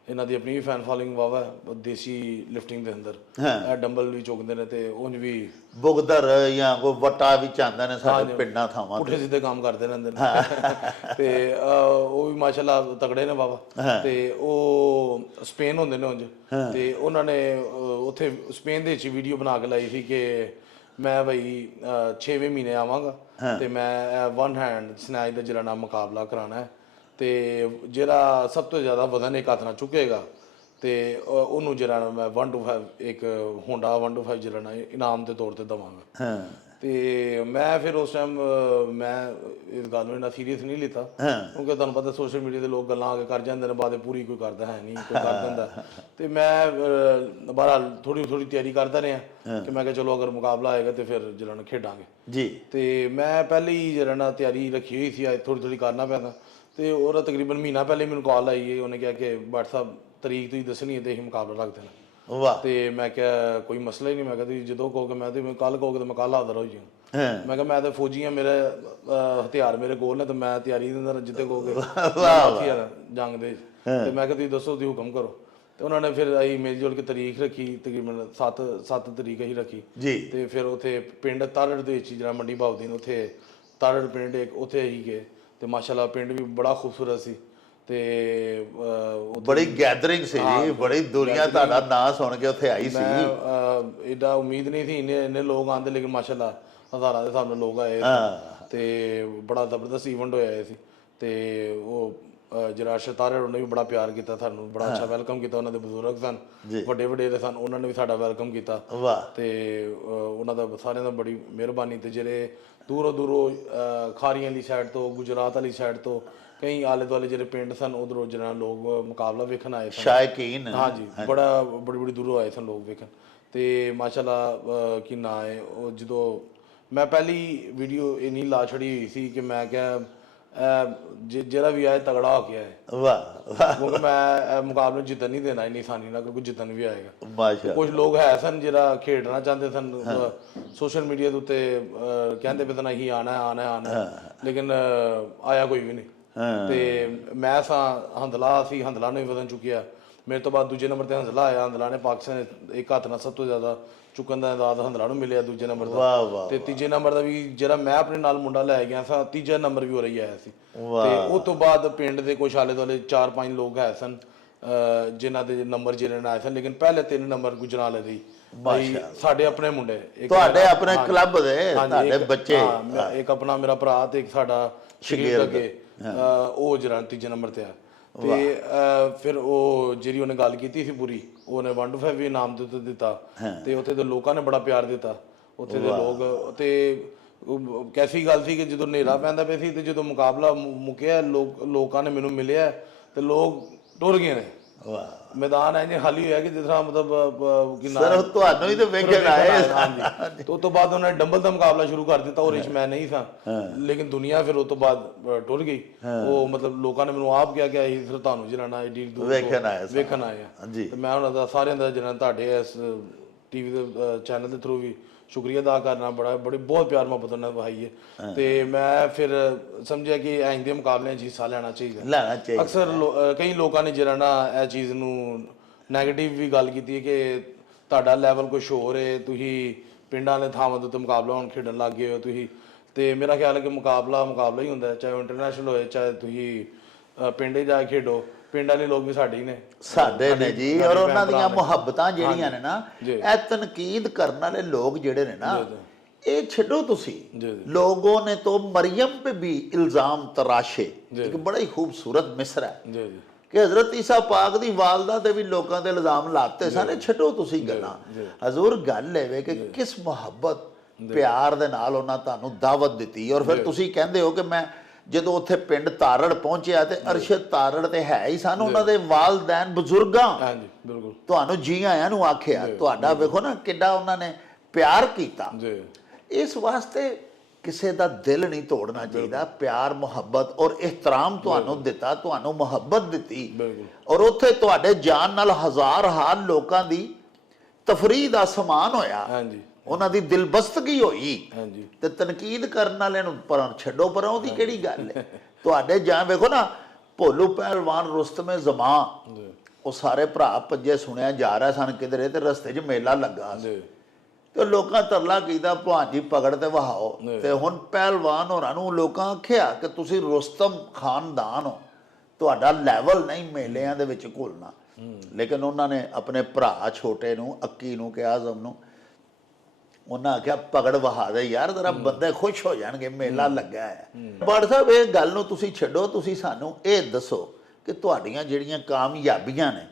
ਇਹਨਾਂ ਦੀ ਆਪਣੀ ਵੀ ਫੈਨ ਫਾਲੋਇੰਗ ਵਾਵਾ ਦੇਸੀ ਲਿਫਟਿੰਗ ਦੇ ਅੰਦਰ, ਇਹ ਡੰਬਲ ਵੀ ਚੁੱਕਦੇ ਨੇ ਤੇ ਉਂਝ ਵੀ ਬੁਗਦਰ ਜਾਂ ਕੋਈ ਵਟਾ ਵੀ ਚਾਹੁੰਦੇ ਨੇ ਸਾਡੇ ਪਿੰਡਾਂ ਥਾਵਾਂ ਪੁੱਠੇ ਸਿੱਧੇ ਕੰਮ ਕਰਦੇ ਰਹਿੰਦੇ ਨੇ ਤੇ ਉਹ ਵੀ ਮਾਸ਼ਾਅੱਲਾ ਤਗੜੇ ਨੇ ਬਾਬਾ। ਤੇ ਉਹ ਸਪੇਨ ਹੁੰਦੇ ਨੇ ਉਂਝ, ਤੇ ਉਹਨਾਂ ਨੇ ਉੱਥੇ ਸਪੇਨ ਦੇ ਵਿੱਚ ਵੀਡੀਓ ਬਣਾ ਕੇ ਲਾਈ ਸੀ ਕਿ ਮੈਂ ਬਈ 6ਵੇਂ ਮਹੀਨੇ ਆਵਾਂਗਾ ਤੇ ਮੈਂ ਵਨ ਹੈਂਡ ਸਨੈਚ ਦਾ ਜਿਹੜਾ ਨਾ ਮੁਕਾਬਲਾ ਕਰਾਉਣਾ ਹੈ, ਤੇ ਜਿਹੜਾ ਸਭ ਤੋਂ ਜ਼ਿਆਦਾ ਵਜ਼ਨ ਇੱਕ ਹੱਥ ਨਾਲ ਚੁੱਕੇਗਾ ਤੇ ਉਹਨੂੰ ਜਿਹੜਾ ਨਾ ਮੈਂ 125 ਇੱਕ ਹੋਂਡਾ 125 ਜਿਹੜਾ ਨਾ ਇਨਾਮ ਦੇ ਤੌਰ ਤੇ ਦੇਵਾਂਗਾ। ਹਾਂ ਤੇ ਮੈਂ ਫਿਰ ਉਸ ਟਾਈਮ ਮੈਂ ਇਸ ਗੱਲ ਨੂੰ ਇੰਨਾ ਸੀਰੀਅਸ ਨਹੀਂ ਲਿੱਤਾ, ਕਿਉਂਕਿ ਤੁਹਾਨੂੰ ਪਤਾ ਸੋਸ਼ਲ ਮੀਡੀਆ ਦੇ ਲੋਕ ਗੱਲਾਂ ਆ ਕੇ ਕਰ ਜਾਂਦੇ ਨੇ, ਬਾਅਦ ਪੂਰੀ ਕੋਈ ਕਰਦਾ ਹੈ ਨਹੀਂ, ਕੋਈ ਕਰ ਦਿੰਦਾ। ਤੇ ਮੈਂ ਬਹਰਹਾਲ ਥੋੜੀ ਤਿਆਰੀ ਕਰਦਾ ਰਿਹਾ ਕਿ ਮੈਂ ਕਿਹਾ ਚਲੋ ਅਗਰ ਮੁਕਾਬਲਾ ਆਏਗਾ ਤੇ ਫਿਰ ਜਿਹੜਾ ਨਾ ਖੇਡਾਂਗੇ ਜੀ। ਤੇ ਮੈਂ ਪਹਿਲੇ ਹੀ ਜਿਹੜਾ ਨਾ ਤਿਆਰੀ ਰੱਖੀ ਹੋਈ ਸੀ, ਥੋੜੀ ਕਰਨਾ ਪੈਂਦਾ। ਤੇ ਉਹਦਾ ਤਕਰੀਬਨ ਮਹੀਨਾ ਪਹਿਲੇ ਮੈਨੂੰ ਕਾਲ ਆਈ ਹੈ, ਉਹਨੇ ਕਿਹਾ ਕਿ WhatsApp ਤਰੀਕ ਤੁਸੀਂ ਦੱਸਣੀ ਹੈ ਤੇ ਅਸੀਂ ਮੁਕਾਬਲਾ ਰੱਖ ਦੇਣਾ। ਵਾਹ। ਤੇ ਮੈਂ ਕਿਹਾ ਕੋਈ ਮਸਲਾ ਹੀ ਨਹੀਂ, ਮੈਂ ਕਿਹਾ ਤੁਸੀਂ ਜਦੋਂ ਕਹੋਗੇ ਮੈਂ ਤੇ ਕੱਲ ਕਹੋਗੇ ਤਾਂ ਮੈਂ ਕੱਲ ਹਾਜ਼ਰ ਹੋ ਜਾਊਂ। ਮੈਂ ਕਿਹਾ ਮੈਂ ਤਾਂ ਫੌਜੀ ਹਾਂ, ਮੇਰੇ ਹਥਿਆਰ ਮੇਰੇ ਕੋਲ ਨੇ, ਤੇ ਮੈਂ ਤਿਆਰੀ ਦੇ ਅੰਦਰ ਜਿੱਤੇ ਕਹੋਗੇ ਜੰਗ ਦੇ। ਤੇ ਮੈਂ ਕਿਹਾ ਤੁਸੀਂ ਦੱਸੋ, ਤੁਸੀਂ ਹੁਕਮ ਕਰੋ। ਤੇ ਉਹਨਾਂ ਨੇ ਫਿਰ ਅਸੀਂ ਮਿਲ ਜੁਲ ਕੇ ਤਰੀਕ ਰੱਖੀ, ਤਕਰੀਬਨ 7 ਤਰੀਕ ਅਸੀਂ ਰੱਖੀ ਜੀ। ਤੇ ਫਿਰ ਉੱਥੇ ਪਿੰਡ ਤਾਰੜ ਦੇ ਵਿੱਚ ਜਿਹੜਾ ਮੰਡੀ ਭਾਵਦੀਨ, ਉੱਥੇ ਤਾਰੜ ਪਿੰਡ ਇੱਕ ਉੱਥੇ ਅਸੀਂ ਗਏ। ਤੇ ਮਾਸ਼ਾਅੱਲਾ ਪਿੰਡ ਵੀ ਬੜਾ ਖੂਬਸੂਰਤ ਸੀ। ਤੇ ਬੜੀ ਗੈਦਰਿੰਗ ਸੀ ਜੀ, ਬੜੀ ਦੁਨੀਆ ਤੁਹਾਡਾ ਨਾਂ ਸੁਣ ਕੇ ਉੱਥੇ ਆਈ ਸੀ। ਮੈਂ ਏਡਾ ਉਮੀਦ ਨਹੀਂ ਸੀ ਇੰਨੇ ਲੋਕ ਆਉਂਦੇ, ਲੇਕਿਨ ਮਾਸ਼ਾਅੱਲਾ ਹਜ਼ਾਰਾਂ ਦੇ ਹਿਸਾਬ ਨਾਲ ਲੋਕ ਆਏ ਤੇ ਬੜਾ ਜ਼ਬਰਦਸਤ ਈਵੈਂਟ ਹੋਇਆ ਸੀ। ਤੇ ਉਹ ਜਿਹੜਾ ਸ਼ਤਾਰੇ ਉਹਨੇ ਵੀ ਬੜਾ ਪਿਆਰ ਕੀਤਾ ਸਾਨੂੰ, ਬੜਾ ਅੱਛਾ ਵੈਲਕਮ ਕੀਤਾ। ਉਹਨਾਂ ਦੇ ਬਜ਼ੁਰਗ ਸਨ, ਵੱਡੇ ਵਡੇਰੇ ਸਨ, ਉਹਨਾਂ ਨੇ ਵੀ ਸਾਡਾ ਵੈਲਕਮ ਕੀਤਾ। ਤੇ ਉਹਨਾਂ ਦਾ ਸਾਰਿਆਂ ਦਾ ਬੜੀ ਮਿਹਰਬਾਨੀ। ਤੇ ਜਿਹੜੇ ਦੂਰੋਂ ਖਾਰੀਆਂ ਵਾਲੀ ਸਾਈਡ ਤੋਂ, ਗੁਜਰਾਤ ਵਾਲੀ ਸਾਈਡ ਤੋਂ, ਕਈ ਆਲੇ ਦੁਆਲੇ ਜਿਹੜੇ ਪਿੰਡ ਸਨ, ਉਧਰੋਂ ਜਿਹੜਾ ਲੋਕ ਮੁਕਾਬਲਾ ਵੇਖਣ ਆਏ ਸਨ, ਸ਼ਾਇਕੀਨ। ਹਾਂਜੀ, ਬੜੀ ਦੂਰੋਂ ਆਏ ਸਨ ਲੋਕ ਵੇਖਣ। ਤੇ ਮਾਸ਼ਾਅੱਲਾ ਕੀ ਨਾਂ ਹੈ, ਉਹ ਜਦੋਂ ਮੈਂ ਪਹਿਲੀ ਵੀਡੀਓ ਇੰਨੀ ਲਾ ਛੜੀ ਹੋਈ ਸੀ ਕਿ ਮੈਂ ਕਿਹਾ ਜਿਹੜਾ ਵੀ ਆਏ ਤਗੜਾ ਹੋ ਕੇ ਆਏ। ਵਾਹ। ਕਿਉਂਕਿ ਮੈਂ ਮੁਕਾਬਲੇ ਨੂੰ ਜਿੱਤਣ ਨਹੀਂ ਦੇਣਾ ਇੰਨੀ ਆਸਾਨੀ ਨਾਲ, ਕਿਉਂਕਿ ਜਿੱਤਣ ਵੀ ਆਏਗਾ। ਮਾਸ਼ਾਅੱਲਾ। ਕੁਝ ਲੋਕ ਹੈ ਸਨ ਜਿਹੜਾ ਖੇਡਣਾ ਚਾਹੁੰਦੇ ਸਨ, ਸੋਸ਼ਲ ਮੀਡੀਆ ਦੇ ਉੱਤੇ ਕਹਿੰਦੇ ਪਏ ਸਨ ਅਸੀਂ ਆਣਾ, ਲੇਕਿਨ ਆਇਆ ਕੋਈ ਵੀ ਨਹੀਂ। ਤੇ ਮੈਂ ਹੰਦਲਾ ਨੇ ਵੀ ਵਜ਼ਨ ਚੁੱਕਿਆ। ਮੇਰੇ ਤੋਂ ਬਾਅਦ ਦੂਜੇ ਨੰਬਰ ਤੇ ਹੰਦਲਾ ਆਇਆ। ਹੰਦਲਾ ਨੇ ਪਾਕਿਸਤਾਨ ਇੱਕ ਹੱਥ ਨਾਲ ਸਭ ਤੋਂ ਜ਼ਿਆਦਾ ਚੁੱਕਣ ਦਾ ਇਨਾਮ ਹੰਦਲਾ ਨੂੰ ਮਿਲਿਆ, ਦੂਜੇ ਨੰਬਰ ਦਾ। ਤੇ ਤੀਜੇ ਨੰਬਰ ਦਾ ਵੀ ਜਿਹੜਾ ਮੈਂ ਆਪਣੇ ਨਾਲ ਮੁੰਡਾ ਲੈ ਗਿਆ ਸਾਂ, ਤੀਜਾ ਨੰਬਰ ਵੀ ਉਹਦਾ ਹੀ ਆਇਆ ਸੀ। ਤੇ ਉਸ ਤੋਂ ਬਾਅਦ ਪਿੰਡ ਦੇ ਕੁਛ ਆਲੇ ਦੁਆਲੇ 4-5 ਲੋਕ ਹੈ ਸਨ ਜਿਨ੍ਹਾਂ ਦੇ ਨੰਬਰ ਜਿਹੜੇ ਨਾਲ ਆਏ ਸਨ, ਲੇਕਿਨ ਪਹਿਲੇ 3 ਨੰਬਰ ਗੁਜਰਾਲੇ ਦੇ ਸਾਡੇ ਆਪਣੇ ਮੁੰਡੇ, ਤੁਹਾਡੇ ਆਪਣੇ ਕਲੱਬ ਦੇ ਤੁਹਾਡੇ ਬੱਚੇ, ਇੱਕ ਆਪਣਾ ਮੇਰਾ ਭਰਾ ਤੇ ਇੱਕ ਸਾਡਾ ਸ਼ਗੀਰ ਅੱਗੇ, ਉਹ ਜਿਹੜਾ ਤੀਜੇ ਨੰਬਰ ਤੇ ਆ। ਤੇ ਫਿਰ ਉਹ ਜਿਹੜੀ ਉਹਨੇ ਗੱਲ ਕੀਤੀ ਸੀ ਪੂਰੀ, ਉਹਨੇ 125 ਵੀ ਇਨਾਮ ਦੇ ਉੱਤੇ ਦਿੱਤਾ। ਤੇ ਉੱਥੇ ਦੇ ਲੋਕਾਂ ਨੇ ਬੜਾ ਪਿਆਰ ਦਿੱਤਾ, ਉੱਥੇ ਦੇ ਲੋਕ। ਤੇ ਕੈਸੀ ਗੱਲ ਸੀ ਕਿ ਜਦੋਂ ਹਨੇਰਾ ਪੈਂਦਾ ਪਿਆ ਸੀ ਤੇ ਜਦੋਂ ਮੁਕਾਬਲਾ ਮੁੱਕਿਆ, ਲੋਕਾਂ ਨੇ ਮੈਨੂੰ ਮਿਲਿਆ ਤੇ ਲੋਕ ਟੁਰ ਗਏ ਨੇ। ਮੈਦਾਨ ਐ ਖਾਲੀ ਹੋਇਆ ਕਿ ਜਿਸ ਤਰ੍ਹਾਂ ਮਤਲਬ ਕਿ ਸਿਰਫ ਤੁਹਾਨੂੰ ਹੀ ਤੇ ਵੇਖਣ ਆਏ। ਹਾਂਜੀ। ਤੇ ਉਸ ਤੋਂ ਬਾਅਦ ਉਹਨਾਂ ਨੇ ਡੰਬਲ ਦਾ ਮੁਕਾਬਲਾ ਸ਼ੁਰੂ ਕਰ ਦਿੱਤਾ। ਉਹਦੇ 'ਚ ਮੈਂ ਨਹੀਂ ਸਾਂ, ਲੇਕਿਨ ਦੁਨੀਆ ਫਿਰ ਉਸ ਤੋਂ ਬਾਅਦ ਟੁਰ ਗਈ। ਉਹ ਮਤਲਬ ਲੋਕਾਂ ਨੇ ਮੈਨੂੰ ਆਪ ਕਿਹਾ ਕਿ ਅਸੀਂ ਫਿਰ ਤੁਹਾਨੂੰ ਜਿਹੜਾ ਨਾ ਏਡੀ ਦੂਰ ਵੇਖਣ ਆਏ ਆ। ਤੇ ਮੈਂ ਉਹਨਾਂ ਦਾ ਸਾਰਿਆਂ ਦਾ ਜਿਹੜਾ ਤੁਹਾਡੇ ਇਸ ਟੀਵੀ ਦੇ ਚੈਨਲ ਦੇ ਥਰੂ ਵੀ ਸ਼ੁਕਰੀਆ ਅਦਾ ਕਰਨਾ, ਬੜੀ ਬਹੁਤ ਪਿਆਰ ਮੁਹੱਬਤ ਉਹਨਾਂ ਨੇ ਵਹਾਈ ਹੈ। ਤੇ ਮੈਂ ਫਿਰ ਸਮਝਿਆ ਕਿ ਇੰਜ ਦੇ ਮੁਕਾਬਲਿਆਂ 'ਚ ਹਿੱਸਾ ਲੈਣਾ ਚਾਹੀਦਾ। ਅਕਸਰ ਕਈ ਲੋਕਾਂ ਨੇ ਜਿਹੜਾ ਨਾ ਇਹ ਚੀਜ਼ ਨੂੰ ਨੈਗੇਟਿਵ ਵੀ ਗੱਲ ਕੀਤੀ ਹੈ ਕਿ ਤੁਹਾਡਾ ਲੈਵਲ ਕੁਛ ਹੋਰ ਹੈ, ਤੁਸੀਂ ਪਿੰਡਾਂ ਵਾਲੇ ਥਾਵਾਂ ਦੇ ਉੱਤੇ ਮੁਕਾਬਲਾ ਹੁਣ ਖੇਡਣ ਲੱਗ ਗਏ ਹੋ ਤੁਸੀਂ। ਤੇ ਮੇਰਾ ਖਿਆਲ ਹੈ ਕਿ ਮੁਕਾਬਲਾ ਹੀ ਹੁੰਦਾ, ਚਾਹੇ ਉਹ ਇੰਟਰਨੈਸ਼ਨਲ ਹੋਏ, ਚਾਹੇ ਤੁਸੀਂ ਪਿੰਡੇ ਜਾ ਕੇ ਖੇਡੋ। ਪਿੰਡ ਵਾਲੇ ਲੋਕ ਵੀ ਸਾਡੇ ਹੀ ਨੇ ਜੀ। ਔਰ ਉਹਨਾਂ ਦੀਆਂ ਮੁਹੱਬਤਾਂ ਜਿਹੜੀਆਂ ਨੇ ਨਾ, ਇਹ ਤਨਕੀਦ ਕਰਨ ਵਾਲੇ ਲੋਕ ਜਿਹੜੇ ਨੇ ਨਾ, ਇਹ ਛੱਡੋ ਤੁਸੀਂ। ਲੋਗੋਂ ਨੇ तो मरियम पे भी इल्जाम तराशे, एक बड़ा ही खूबसूरत मिसरा है कि हजरत ईसा पाक ਦੀ ਵਾਲਦਾ ਤੇ ਵੀ ਲੋਕਾਂ ਦੇ ਇਲਜ਼ਾਮ ਲਾਤੇ ਸਾਰੇ। ਛੱਡੋ ਤੁਸੀਂ ਗੱਲਾਂ, ਹਜ਼ੂਰ ਗੱਲ ਇਹ ਵੇ ਕਿ ਕਿਸ ਮੁਹੱਬਤ ਪਿਆਰ ਦੇ ਨਾਲ ਉਹਨਾਂ ਤੁਹਾਨੂੰ ਦਾਵਤ ਦਿੱਤੀ। ਔਰ ਫਿਰ ਤੁਸੀਂ ਕਹਿੰਦੇ ਹੋ ਕਿ ਮੈਂ ਜਦੋਂ ਉੱਥੇ ਪਿੰਡ ਤਾਰੜ ਪਹੁੰਚਿਆ ਤੇ ਅਰਸ਼ਦ ਤਾਰੜ ਤੇ ਹੈ ਹੀ ਸਨ, ਉਹਨਾਂ ਦੇ ਵਾਲਦੈਨ ਬਜ਼ੁਰਗਾਂ ਤੁਹਾਨੂੰ ਜੀ ਆਇਆਂ ਨੂੰ ਆਖਿਆ। ਤੁਹਾਡਾ ਵੇਖੋ ਨਾ ਕਿੱਡਾ ਉਹਨਾਂ ਨੇ ਪਿਆਰ ਕੀਤਾ। ਇਸ ਵਾਸਤੇ ਕਿਸੇ ਦਾ ਦਿਲ ਨਹੀਂ ਤੋੜਨਾ ਚਾਹੀਦਾ। ਪਿਆਰ ਮੁਹੱਬਤ ਔਰ ਇਹਤਰਾਮ ਤੁਹਾਨੂੰ ਦਿੱਤਾ, ਤੁਹਾਨੂੰ ਮੁਹੱਬਤ ਦਿੱਤੀ। ਔਰ ਉੱਥੇ ਤੁਹਾਡੇ ਜਾਣ ਨਾਲ ਹਜ਼ਾਰ ਹਾਲ ਲੋਕਾਂ ਦੀ ਤਫਰੀਹ ਦਾ ਸਮਾਨ ਹੋਇਆ, ਉਹਨਾਂ ਦੀ ਦਿਲਬਸਤਗੀ ਹੋਈ। ਤੇ ਤਨਕੀਦ ਕਰਨ ਵਾਲਿਆਂ ਨੂੰ ਪਰ ਛੱਡੋ, ਪਰ ਉਹਦੀ ਕਿਹੜੀ ਗੱਲ ਹੈ। ਤੁਹਾਡੇ ਜਾਂ ਵੇਖੋ ਨਾ, ਭੋਲੂ ਪਹਿਲਵਾਨ ਰੁਸਤਮੇ ਜ਼ਮਾਂ, ਉਹ ਸਾਰੇ ਭਰਾ ਭੱਜੇ, ਸੁਣਿਆ ਜਾ ਰਿਹਾ ਸਨ ਕਿਧਰੇ, ਤੇ ਰਸਤੇ 'ਚ ਮੇਲਾ ਲੱਗਾ ਤੇ ਲੋਕਾਂ ਤਰਲਾ ਕੀਤਾ ਭਲਵਾਨ ਜੀ ਪਕੜ ਤੇ ਵਹਾਓ। ਤੇ ਹੁਣ ਪਹਿਲਵਾਨ ਹੋਰਾਂ ਨੂੰ ਲੋਕਾਂ ਆਖਿਆ ਕਿ ਤੁਸੀਂ ਰੁਸਤਮ ਖਾਨਦਾਨ ਹੋ, ਤੁਹਾਡਾ ਲੈਵਲ ਨਹੀਂ ਮੇਲਿਆਂ ਦੇ ਵਿੱਚ ਘੁਲਣਾ। ਲੇਕਿਨ ਉਹਨਾਂ ਨੇ ਆਪਣੇ ਭਰਾ ਛੋਟੇ ਨੂੰ, ਅੱਕੀ ਨੂੰ ਕਿ ਆਜ਼ਮ ਨੂੰ, ਉਹਨਾਂ ਆਖਿਆ ਪਕੜ ਵਹਾ ਦੇ ਯਾਰ, ਜ਼ਰਾ ਬੰਦੇ ਖੁਸ਼ ਹੋ ਜਾਣਗੇ, ਮੇਲਾ ਲੱਗਾ ਹੈ। ਬੜ ਸਾਹਿਬ ਇਹ ਗੱਲ ਨੂੰ ਤੁਸੀਂ ਛੱਡੋ, ਤੁਸੀਂ ਸਾਨੂੰ ਇਹ ਦੱਸੋ ਕਿ ਤੁਹਾਡੀਆਂ ਜਿਹੜੀਆਂ ਕਾਮਯਾਬੀਆਂ ਨੇ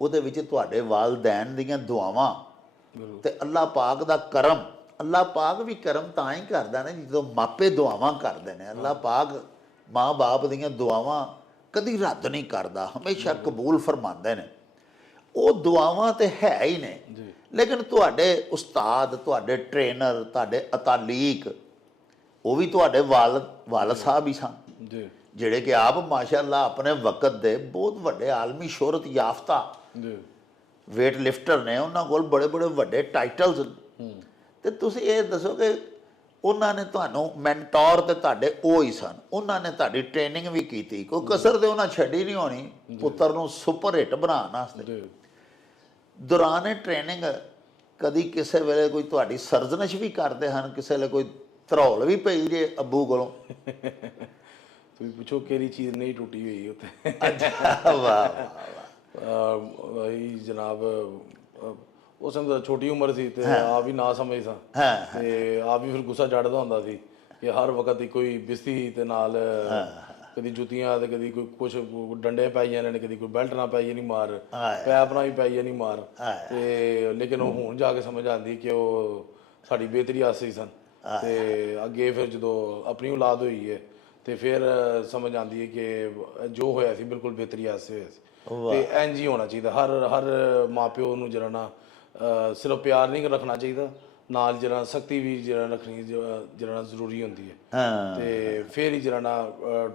ਉਹਦੇ ਵਿੱਚ ਤੁਹਾਡੇ ਵਾਲਦੈਨ ਦੀਆਂ ਦੁਆਵਾਂ ਤੇ ਅੱਲਾਹ ਪਾਕ ਦਾ ਕਰਮ। ਅੱਲਾਹ ਪਾਕ ਵੀ ਕਰਮ ਤਾਂ ਹੀ ਕਰਦਾ ਨੇ ਜਦੋਂ ਮਾਪੇ ਦੁਆਵਾਂ ਕਰਦੇ ਨੇ। ਅੱਲਾਹ ਪਾਕ ਮਾਂ ਬਾਪ ਦੀਆਂ ਦੁਆਵਾਂ ਕਦੀ ਰੱਦ ਨਹੀਂ ਕਰਦਾ, ਹਮੇਸ਼ਾ ਕਬੂਲ ਫਰਮਾਉਂਦੇ ਨੇ। ਉਹ ਦੁਆਵਾਂ ਤੇ ਹੈ ਹੀ ਨੇ, ਲੇਕਿਨ ਤੁਹਾਡੇ ਉਸਤਾਦ, ਤੁਹਾਡੇ ਟ੍ਰੇਨਰ, ਤੁਹਾਡੇ ਅਤਾਲੀਕ, ਉਹ ਵੀ ਤੁਹਾਡੇ ਵਾਲਦ ਸਾਹਿਬ ਹੀ ਸਨ, ਜੀ ਜਿਹੜੇ ਕਿ ਆਪ ਮਾਸ਼ਾਅੱਲਾ ਆਪਣੇ ਵਕਤ ਦੇ ਬਹੁਤ ਵੱਡੇ ਆਲਮੀ ਸ਼ੋਹਰਤ ਯਾਫਤਾ ਜੀ ਵੇਟ ਲਿਫਟਰ ਨੇ। ਉਹਨਾਂ ਕੋਲ ਬੜੇ ਬੜੇ ਵੱਡੇ ਟਾਈਟਲਸ। ਤੇ ਤੁਸੀਂ ਇਹ ਦੱਸੋ ਕਿ ਉਹਨਾਂ ਨੇ ਤੁਹਾਨੂੰ ਮੈਂਟੋਰ ਤੇ ਤੁਹਾਡੇ ਉਹ ਹੀ ਸਨ, ਉਹਨਾਂ ਨੇ ਤੁਹਾਡੀ ਟ੍ਰੇਨਿੰਗ ਵੀ ਕੀਤੀ, ਕੋਈ ਕਸਰ ਤੇ ਉਹਨਾਂ ਛੱਡੀ ਨਹੀਂ ਹੋਣੀ ਪੁੱਤਰ ਨੂੰ ਸੁਪਰ ਹਿੱਟ ਬਣਾਉਣ ਵਾਸਤੇ। ਜੀ ਦੌਰਾਨੇ ਟ੍ਰੇਨਿੰਗ ਕਦੀ ਕਿਸੇ ਵੇਲੇ ਕੋਈ ਤੁਹਾਡੀ ਸਰਜ਼ਨਸ਼ ਵੀ ਕਰਦੇ ਹਨ, ਕਿਸੇ ਵੇਲੇ ਕੋਈ ਧਰੌਲ ਵੀ ਪਈ ਜੇ ਅੱਬੂ ਕੋਲੋਂ? ਤੁਸੀਂ ਪੁੱਛੋ ਕਿਹੜੀ ਚੀਜ਼ ਨਹੀਂ ਟੁੱਟੀ ਹੋਈ ਉੱਥੇ। ਵਾਹ ਵਾਹ ਵਹੀ ਜਨਾਬ, ਉਸ ਸਮੇਂ ਤਾਂ ਛੋਟੀ ਉਮਰ ਸੀ ਤੇ ਆਪ ਵੀ ਨਾ ਸਮਝ ਸਾਂ ਤੇ ਆਪ ਵੀ ਫਿਰ ਗੁੱਸਾ ਚੜ੍ਹਦਾ ਹੁੰਦਾ ਸੀ ਕਿ ਹਰ ਵਕਤ ਹੀ ਕੋਈ ਬਿਸਤੀ ਤੇ ਨਾਲ ਕਦੀ ਜੁੱਤੀਆਂ ਤੇ ਕਦੀ ਕੋਈ ਕੁਛ ਡੰਡੇ ਪਾਈ ਜਾਂਦੇ ਨੇ, ਕਦੀ ਕੋਈ ਬੈਲਟ ਨਾ ਪਾਈ ਨਹੀਂ ਮਾਰ, ਪੈਪ ਨਾਲ ਵੀ ਪਾਈ ਨਹੀਂ ਮਾਰ। ਤੇ ਲੇਕਿਨ ਉਹ ਹੁਣ ਜਾ ਕੇ ਸਮਝ ਆਉਂਦੀ ਕਿ ਉਹ ਸਾਡੀ ਬਿਹਤਰੀ ਆਸਤੇ ਹੀ ਸਨ। ਤੇ ਅੱਗੇ ਫਿਰ ਜਦੋਂ ਆਪਣੀ ਔਲਾਦ ਹੋਈ ਹੈ ਤੇ ਫਿਰ ਸਮਝ ਆਉਂਦੀ ਹੈ ਕਿ ਜੋ ਹੋਇਆ ਸੀ ਬਿਲਕੁਲ ਬਿਹਤਰੀ ਆਸਤੇ ਹੋਇਆ ਸੀ। ਤੇ ਇੰਝ ਹੀ ਹੋਣਾ ਚਾਹੀਦਾ। ਹਰ ਮਾਂ ਪਿਓ ਨੂੰ ਜਿਹੜਾ ਨਾ ਸਿਰਫ ਪਿਆਰ ਨਹੀਂ ਰੱਖਣਾ ਚਾਹੀਦਾ, ਨਾਲ ਜਿਹੜਾ ਸਖਤੀ ਵੀ ਜਿਹੜਾ ਰੱਖਣੀ ਜਿਹੜਾ ਜ਼ਰੂਰੀ ਹੁੰਦੀ ਹੈ। ਤੇ ਫਿਰ ਹੀ ਜਿਹੜਾ ਨਾ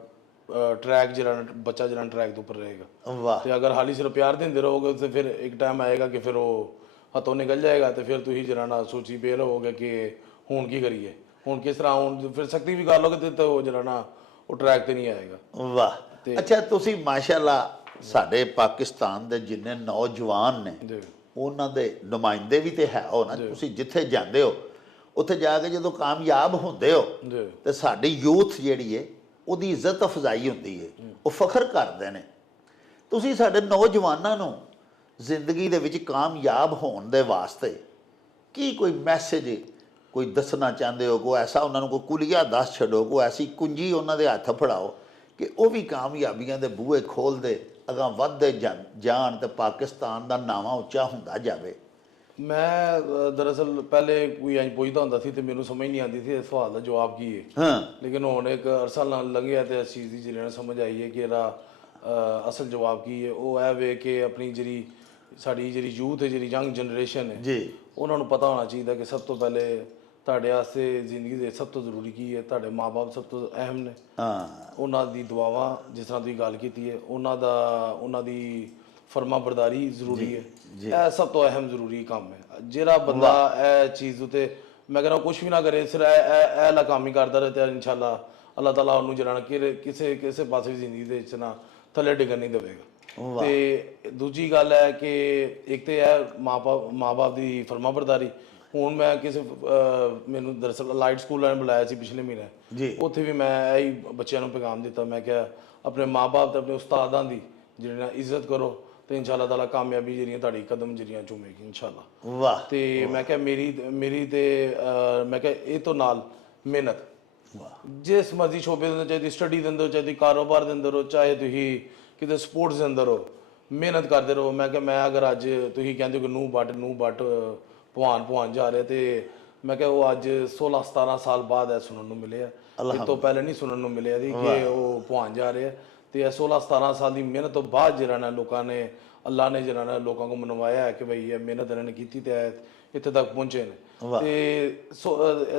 ਟਰੈਕ ਜਿਹੜਾ ਬੱਚਾ ਜਿਹੜਾ ਟਰੈਕ ਦੇ ਉੱਪਰ ਰਹੇਗਾ। ਵਾਹ। ਤੇ ਅਗਰ ਹਾਲੀ ਸਿਰਫ ਪਿਆਰ ਦਿੰਦੇ ਰਹੋਗੇ ਤੇ ਫਿਰ ਇੱਕ ਟਾਈਮ ਆਏਗਾ ਕਿ ਫਿਰ ਉਹ ਹੱਥੋਂ ਨਿਕਲ ਜਾਏਗਾ ਤੇ ਫਿਰ ਤੁਸੀਂ ਜਿਹੜਾ ਨਾ ਸੋਚੀ ਪਏ ਰਹੋਗੇ ਕਿ ਹੁਣ ਕੀ ਕਰੀਏ, ਹੁਣ ਕਿਸ ਤਰ੍ਹਾਂ, ਹੁਣ ਫਿਰ ਸਖਤੀ ਵੀ ਕਰ ਲੋਗੇ ਤੇ ਉਹ ਜਿਹੜਾ ਨਾ ਉਹ ਟਰੈਕ ਤੇ ਨਹੀਂ ਆਏਗਾ। ਵਾਹ। ਅੱਛਾ, ਤੁਸੀਂ ਮਾਸ਼ਾਅੱਲਾ ਸਾਡੇ ਪਾਕਿਸਤਾਨ ਦੇ ਜਿੰਨੇ ਨੌਜਵਾਨ ਨੇ ਉਹਨਾਂ ਦੇ ਨੁਮਾਇੰਦੇ ਵੀ ਤੇ ਹੈ ਹੋ ਨਾ। ਤੁਸੀਂ ਜਿੱਥੇ ਜਾਂਦੇ ਹੋ ਉੱਥੇ ਜਾ ਕੇ ਜਦੋਂ ਕਾਮਯਾਬ ਹੁੰਦੇ ਹੋ ਤੇ ਸਾਡੀ ਯੂਥ ਜਿਹੜੀ ਹੈ ਉਹਦੀ ਇੱਜ਼ਤ ਅਫਜ਼ਾਈ ਹੁੰਦੀ ਹੈ, ਉਹ ਫਖਰ ਕਰਦੇ ਨੇ। ਤੁਸੀਂ ਸਾਡੇ ਨੌਜਵਾਨਾਂ ਨੂੰ ਜ਼ਿੰਦਗੀ ਦੇ ਵਿੱਚ ਕਾਮਯਾਬ ਹੋਣ ਦੇ ਵਾਸਤੇ ਕੀ ਕੋਈ ਮੈਸੇਜ ਕੋਈ ਦੱਸਣਾ ਚਾਹੁੰਦੇ ਹੋ? ਕੋਈ ਐਸਾ ਉਹਨਾਂ ਨੂੰ ਕੋਈ ਕੁਲੀਆ ਦੱਸ ਛੱਡੋ, ਕੋਈ ਐਸੀ ਕੁੰਜੀ ਉਹਨਾਂ ਦੇ ਹੱਥ ਫੜਾਓ ਕਿ ਉਹ ਵੀ ਕਾਮਯਾਬੀਆਂ ਦੇ ਬੂਹੇ ਖੋਲ੍ਹਦੇ ਅਗਾਂ ਵੱਧਦੇ ਜਾਣ ਤੇ ਪਾਕਿਸਤਾਨ ਦਾ ਨਾਵਾਂ ਉੱਚਾ ਹੁੰਦਾ ਜਾਵੇ। ਮੈਂ ਦਰਅਸਲ ਪਹਿਲੇ ਕੋਈ ਇੰਝ ਪੁੱਛਦਾ ਹੁੰਦਾ ਸੀ ਤੇ ਮੈਨੂੰ ਸਮਝ ਨਹੀਂ ਆਉਂਦੀ ਸੀ ਇਸ ਸਵਾਲ ਦਾ ਜਵਾਬ ਕੀ ਹੈ। ਲੇਕਿਨ ਹੁਣ ਇੱਕ ਅਰਸਾ ਨਾਲ ਲੰਘਿਆ ਤੇ ਇਸ ਚੀਜ਼ ਦੀ ਜਿਹੜਾ ਸਮਝ ਆਈ ਹੈ ਕਿ ਇਹਦਾ ਅਸਲ ਜਵਾਬ ਕੀ ਹੈ। ਉਹ ਇਹ ਵੇ ਕਿ ਆਪਣੀ ਸਾਡੀ ਜਿਹੜੀ ਯੂਥ ਹੈ, ਜਿਹੜੀ ਯੰਗ ਜਨਰੇਸ਼ਨ ਹੈ ਜੀ, ਉਹਨਾਂ ਨੂੰ ਪਤਾ ਹੋਣਾ ਚਾਹੀਦਾ ਕਿ ਸਭ ਤੋਂ ਪਹਿਲੇ ਤੁਹਾਡੇ ਵਾਸਤੇ ਜ਼ਿੰਦਗੀ ਦੇ ਸਭ ਤੋਂ ਜ਼ਰੂਰੀ ਕੀ ਹੈ। ਤੁਹਾਡੇ ਮਾਂ-ਬਾਪ ਸਭ ਤੋਂ ਅਹਿਮ ਨੇ। ਉਹਨਾਂ ਦੀ ਦੁਆਵਾਂ, ਜਿਸ ਤਰ੍ਹਾਂ ਤੁਸੀਂ ਗੱਲ ਕੀਤੀ ਹੈ, ਉਹਨਾਂ ਦੀ ਫਰਮਾ ਬਰਦਾਰੀ ਜ਼ਰੂਰੀ ਹੈ। ਇਹ ਸਭ ਤੋਂ ਅਹਿਮ ਜ਼ਰੂਰੀ ਕੰਮ ਹੈ। ਜਿਹੜਾ ਬੰਦਾ ਇਹ ਚੀਜ਼ ਉਤੇ ਮੈਂ ਕਹਿੰਦਾ ਕੁਛ ਵੀ ਨਾ ਕਰੇ, ਸਿਰਫ ਇਹ ਲਾ ਕੰਮ ਹੀ ਕਰਦਾ ਰਹੇ ਤੇ ਇਨਸ਼ਾਅੱਲਾ ਅੱਲਾਹ ਤਾਲਾ ਉਹਨੂੰ ਜਿਹੜਾ ਕਿਸੇ ਪਾਸੇ ਵੀ ਜ਼ਿੰਦਗੀ ਦੇ ਵਿੱਚ ਨਾ ਥੱਲੇ ਡਿੱਗਣ ਨਹੀਂ ਦੇਵੇਗਾ। ਤੇ ਦੂਜੀ ਗੱਲ ਹੈ ਕਿ ਇੱਕ ਤੇ ਇਹ ਮਾਂ-ਬਾਪ ਦੀ ਫਰਮਾ ਬਰਦਾਰੀ। ਹੁਣ ਮੈਂ ਮੈਨੂੰ ਦਰਅਸਲ ਲਾਈਟ ਸਕੂਲ ਵਾਲਿਆਂ ਨੇ ਬੁਲਾਇਆ ਸੀ ਪਿਛਲੇ ਮਹੀਨੇ, ਉੱਥੇ ਵੀ ਮੈਂ ਇਹੀ ਬੱਚਿਆਂ ਨੂੰ ਪੈਗਾਮ ਦਿੱਤਾ। ਮੈਂ ਕਿਹਾ ਆਪਣੇ ਮਾਂ-ਬਾਪ ਤੇ ਆਪਣੇ ਉਸਤਾਦਾਂ ਦੀ ਜਿਹੜੀ ਨਾ ਇੱਜ਼ਤ ਕਰੋ ਤੇ ਇਨਸ਼ਾਅੱਲਾ ਤਾਲਾ ਕਾਮਯਾਬੀ ਜਿਹੜੀਆਂ ਤੁਹਾਡੀ ਕਦਮ ਜਿਹੜੀਆਂ ਚੁੰਮੇਗੀ ਇਨਸ਼ਾਅੱਲਾ। ਵਾਹ। ਤੇ ਮੈਂ ਕਿਹਾ ਮੇਰੀ ਤੇ ਮੈਂ ਕਿਹਾ ਇਹ ਤੋਂ ਨਾਲ ਮਿਹਨਤ, ਜਿਸ ਮਰਜ਼ੀ ਸ਼ੋਬੇ ਦੇ ਅੰਦਰ, ਚਾਹੇ ਤੁਸੀਂ ਸਟੱਡੀ ਦੇ ਅੰਦਰ, ਚਾਹੇ ਤੁਸੀਂ ਕਾਰੋਬਾਰ ਦੇ ਅੰਦਰ ਹੋ, ਚਾਹੇ ਤੁਸੀਂ ਕਿਤੇ ਸਪੋਰਟਸ ਦੇ ਅੰਦਰ ਹੋ, ਮਿਹਨਤ ਕਰਦੇ ਰਹੋ। ਮੈਂ ਕਿਹਾ ਮੈਂ ਅਗਰ ਅੱਜ ਤੁਸੀਂ ਕਹਿੰਦੇ ਹੋ ਕਿ ਨੂੰਹ ਬੱਟ ਭਵਾਨ ਜਾ ਰਿਹਾ, ਤੇ ਮੈਂ ਕਿਹਾ ਉਹ ਅੱਜ 16-17 ਸਾਲ ਬਾਅਦ ਇਹ ਸੁਣਨ ਨੂੰ ਮਿਲਿਆ। ਇਸ ਤੋਂ ਪਹਿਲੇ ਨਹੀਂ ਸੁਣਨ ਨੂੰ ਮਿਲਿਆ ਸੀ ਕਿ ਉਹ ਭਵਾਨ ਜਾ ਰਿਹਾ। ਤੇ ਇਹ 16-17 ਸਾਲ ਦੀ ਮਿਹਨਤ ਤੋਂ ਬਾਅਦ ਜਿਹੜਾ ਨਾ ਲੋਕਾਂ ਨੇ, ਅੱਲਾ ਨੇ ਜਿਹੜਾ ਨਾ ਲੋਕਾਂ ਨੂੰ ਮਨਵਾਇਆ ਹੈ ਕਿ ਬਈ ਇਹ ਮਿਹਨਤ ਇਹਨਾਂ ਨੇ ਕੀਤੀ ਤੇ ਇੱਥੇ ਤੱਕ ਪਹੁੰਚੇ ਨੇ। ਤੇ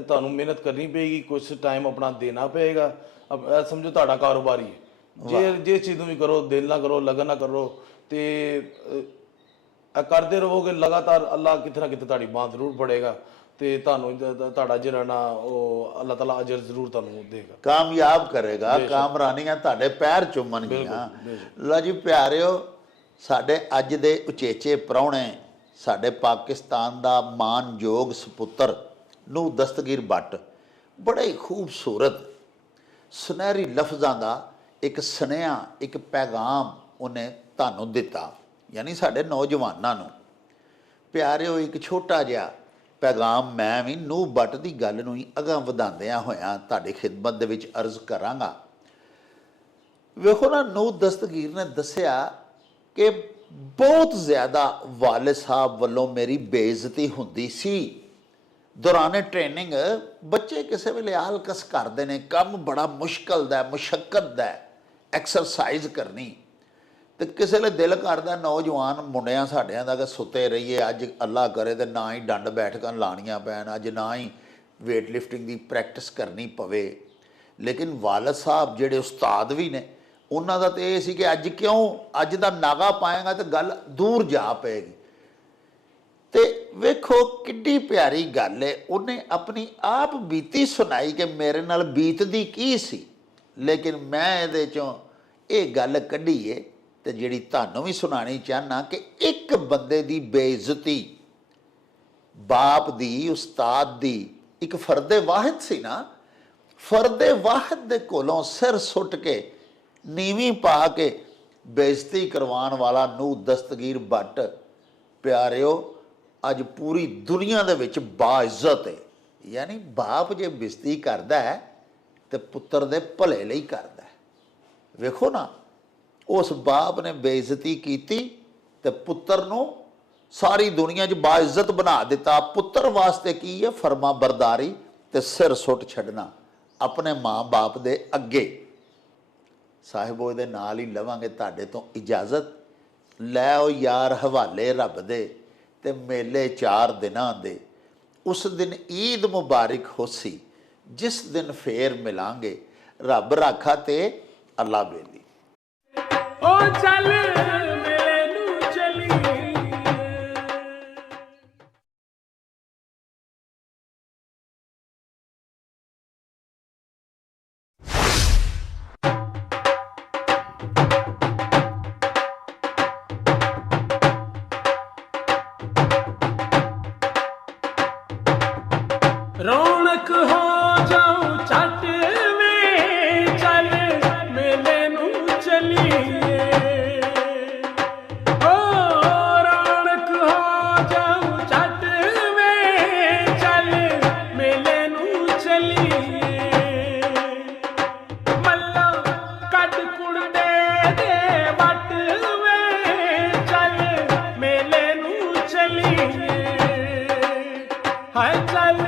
ਤੁਹਾਨੂੰ ਮਿਹਨਤ ਕਰਨੀ ਪਏਗੀ, ਕੁਛ ਟਾਈਮ ਆਪਣਾ ਦੇਣਾ ਪਏਗਾ। ਸਮਝੋ ਤੁਹਾਡਾ ਕਾਰੋਬਾਰ ਹੀ ਹੈ, ਜਿਸ ਚੀਜ਼ ਨੂੰ ਵੀ ਕਰੋ ਦਿਲ ਨਾ ਕਰੋ, ਲਗਨ ਨਾ ਕਰੋ ਤੇ ਕਰਦੇ ਰਹੋਗੇ ਲਗਾਤਾਰ, ਅੱਲਾ ਕਿਤੇ ਨਾ ਕਿਤੇ ਤੁਹਾਡੀ ਬਾਂਹ ਜ਼ਰੂਰ ਫੜੇਗਾ ਤੇ ਤੁਹਾਨੂੰ ਤੁਹਾਡਾ ਜਿਹੜਾ ਨਾ ਉਹ ਅੱਲਾਹ ਤਾਲਾ ਅਜਰ ਜ਼ਰੂਰ ਤੁਹਾਨੂੰ ਦੇਗਾ, ਕਾਮਯਾਬ ਕਰੇਗਾ। ਕਾਮਰਾਨੀਆਂ ਤੁਹਾਡੇ ਪੈਰ ਚੁੰਮਣਗੀਆਂ। ਲਓ ਜੀ ਪਿਆਰਿਓ, ਸਾਡੇ ਅੱਜ ਦੇ ਉਚੇਚੇ ਪ੍ਰਾਹੁਣੇ, ਸਾਡੇ ਪਾਕਿਸਤਾਨ ਦਾ ਮਾਨਯੋਗ ਸਪੁੱਤਰ ਨੂਹ ਦਸਤਗੀਰ ਭੱਟ, ਬੜੇ ਹੀ ਖੂਬਸੂਰਤ ਸੁਨਹਿਰੀ ਲਫ਼ਜ਼ਾਂ ਦਾ ਇੱਕ ਸੁਨੇਹਾ, ਇੱਕ ਪੈਗਾਮ ਉਹਨੇ ਤੁਹਾਨੂੰ ਦਿੱਤਾ, ਯਾਨੀ ਸਾਡੇ ਨੌਜਵਾਨਾਂ ਨੂੰ। ਪਿਆਰਿਓ, ਇੱਕ ਛੋਟਾ ਜਿਹਾ ਪੈਗਾਮ ਮੈਂ ਵੀ ਨੂਹ ਭੱਟ ਦੀ ਗੱਲ ਨੂੰ ਹੀ ਅਗਾਂਹ ਵਧਾਉਂਦਿਆਂ ਹੋਇਆਂ ਤੁਹਾਡੀ ਖਿਦਮਤ ਦੇ ਵਿੱਚ ਅਰਜ਼ ਕਰਾਂਗਾ। ਵੇਖੋ ਨਾ, ਨੂਹ ਦਸਤਗੀਰ ਨੇ ਦੱਸਿਆ ਕਿ ਬਹੁਤ ਜ਼ਿਆਦਾ ਵਾਲਿਦ ਸਾਹਿਬ ਵੱਲੋਂ ਮੇਰੀ ਬੇਇੱਜ਼ਤੀ ਹੁੰਦੀ ਸੀ। ਦੌਰਾਨੇ ਟ੍ਰੇਨਿੰਗ ਬੱਚੇ ਕਿਸੇ ਵੇਲੇ ਆਲਕਸ ਕਰਦੇ ਨੇ, ਕੰਮ ਬੜਾ ਮੁਸ਼ਕਲ ਦਾ, ਮੁਸ਼ੱਕਤ ਦਾ, ਐਕਸਰਸਾਈਜ਼ ਕਰਨੀ, ਤੇ ਕਿਸੇ ਵੇਲੇ ਦਿਲ ਕਰਦਾ ਨੌਜਵਾਨ ਮੁੰਡਿਆਂ ਸਾਡਿਆਂ ਦਾ ਕਿ ਸੁੱਤੇ ਰਹੀਏ, ਅੱਜ ਅੱਲਾ ਕਰੇ ਤੇ ਨਾ ਹੀ ਡੰਡ ਬੈਠਕਾਂ ਲਾਣੀਆਂ ਪੈਣ, ਅੱਜ ਨਾ ਹੀ ਵੇਟ ਲਿਫਟਿੰਗ ਦੀ ਪ੍ਰੈਕਟਿਸ ਕਰਨੀ ਪਵੇ। ਲੇਕਿਨ ਵਾਲਿਦ ਸਾਹਿਬ ਜਿਹੜੇ ਉਸਤਾਦ ਵੀ ਨੇ, ਉਹਨਾਂ ਦਾ ਤਾਂ ਇਹ ਸੀ ਕਿ ਅੱਜ ਕਿਉਂ, ਅੱਜ ਦਾ ਨਾਗਾ ਪਾਏਗਾ ਤਾਂ ਗੱਲ ਦੂਰ ਜਾ ਪਏਗੀ। ਤੇ ਵੇਖੋ ਕਿੱਡੀ ਪਿਆਰੀ ਗੱਲ ਹੈ, ਉਹਨੇ ਆਪਣੀ ਆਪ ਬੀਤੀ ਸੁਣਾਈ ਕਿ ਮੇਰੇ ਨਾਲ ਬੀਤਦੀ ਕੀ ਸੀ। ਲੇਕਿਨ ਮੈਂ ਇਹਦੇ ਚੋਂ ਇਹ ਗੱਲ ਕੱਢੀ ਏ ਤੇ ਜਿਹੜੀ ਤੁਹਾਨੂੰ ਵੀ ਸੁਣਾਉਣੀ ਚਾਹੁੰਦਾ ਕਿ ਇੱਕ ਬੰਦੇ ਦੀ ਬੇਇੱਜ਼ਤੀ ਬਾਪ ਦੀ, ਉਸਤਾਦ ਦੀ, ਇੱਕ ਫਰਦੇ ਵਾਹਿਦ ਸੀ ਨਾ, ਫਰਦੇ ਵਾਹਿਦ ਦੇ ਕੋਲੋਂ ਸਿਰ ਸੁੱਟ ਕੇ ਨੀਵੀਂ ਪਾ ਕੇ ਬੇਇੱਜ਼ਤੀ ਕਰਵਾਉਣ ਵਾਲਾ ਨੂਰ ਦਸਤਗੀਰ ਭੱਟ ਪਿਆਰਿਓ ਅੱਜ ਪੂਰੀ ਦੁਨੀਆ ਦੇ ਵਿੱਚ ਬਾਇੱਜ਼ਤ ਹੈ। ਯਾਨੀ ਬਾਪ ਜੇ ਬੇਇੱਜ਼ਤੀ ਕਰਦਾ ਹੈ ਤੇ ਪੁੱਤਰ ਦੇ ਭਲੇ ਲਈ ਕਰਦਾ ਹੈ। ਵੇਖੋ ਨਾ, ਉਸ ਬਾਪ ਨੇ ਬੇਇੱਜ਼ਤੀ ਕੀਤੀ ਤੇ ਪੁੱਤਰ ਨੂੰ ਸਾਰੀ ਦੁਨੀਆ 'ਚ ਬਾਇੱਜ਼ਤ ਬਣਾ ਦਿੱਤਾ। ਪੁੱਤਰ ਵਾਸਤੇ ਕੀ ਹੈ? ਫਰਮਾ ਬਰਦਾਰੀ ਤੇ ਸਿਰ ਸੁੱਟ ਛੱਡਣਾ ਆਪਣੇ ਮਾਂ-ਬਾਪ ਦੇ ਅੱਗੇ। ਸਾਹਿਬੋ ਇਹਦੇ ਨਾਲ ਹੀ ਲਵਾਂਗੇ ਤੁਹਾਡੇ ਤੋਂ ਇਜਾਜ਼ਤ। ਲੈ ਆਓ ਯਾਰ ਹਵਾਲੇ ਰੱਬ ਦੇ ਤੇ ਮੇਲੇ 4 ਦਿਨਾਂ ਦੇ, ਉਸ ਦਿਨ ਈਦ ਮੁਬਾਰਕ ਹੋਸੀ, ਜਿਸ ਦਿਨ ਫੇਰ ਮਿਲਾਂਗੇ, ਰੱਬ ਰਾਖਾ ਤੇ ਅੱਲਾ ਬੇਲੀ। ओ चल मेले नू चलीए। रौनक हो जाऊं चट में, चल मेले नू चलीए। ओ रौनक हो जाऊं चट में, चल मेले नू चलीए। मल्ला कट कुड़ दे वट में, चल मेले नू चलीए। हाय चल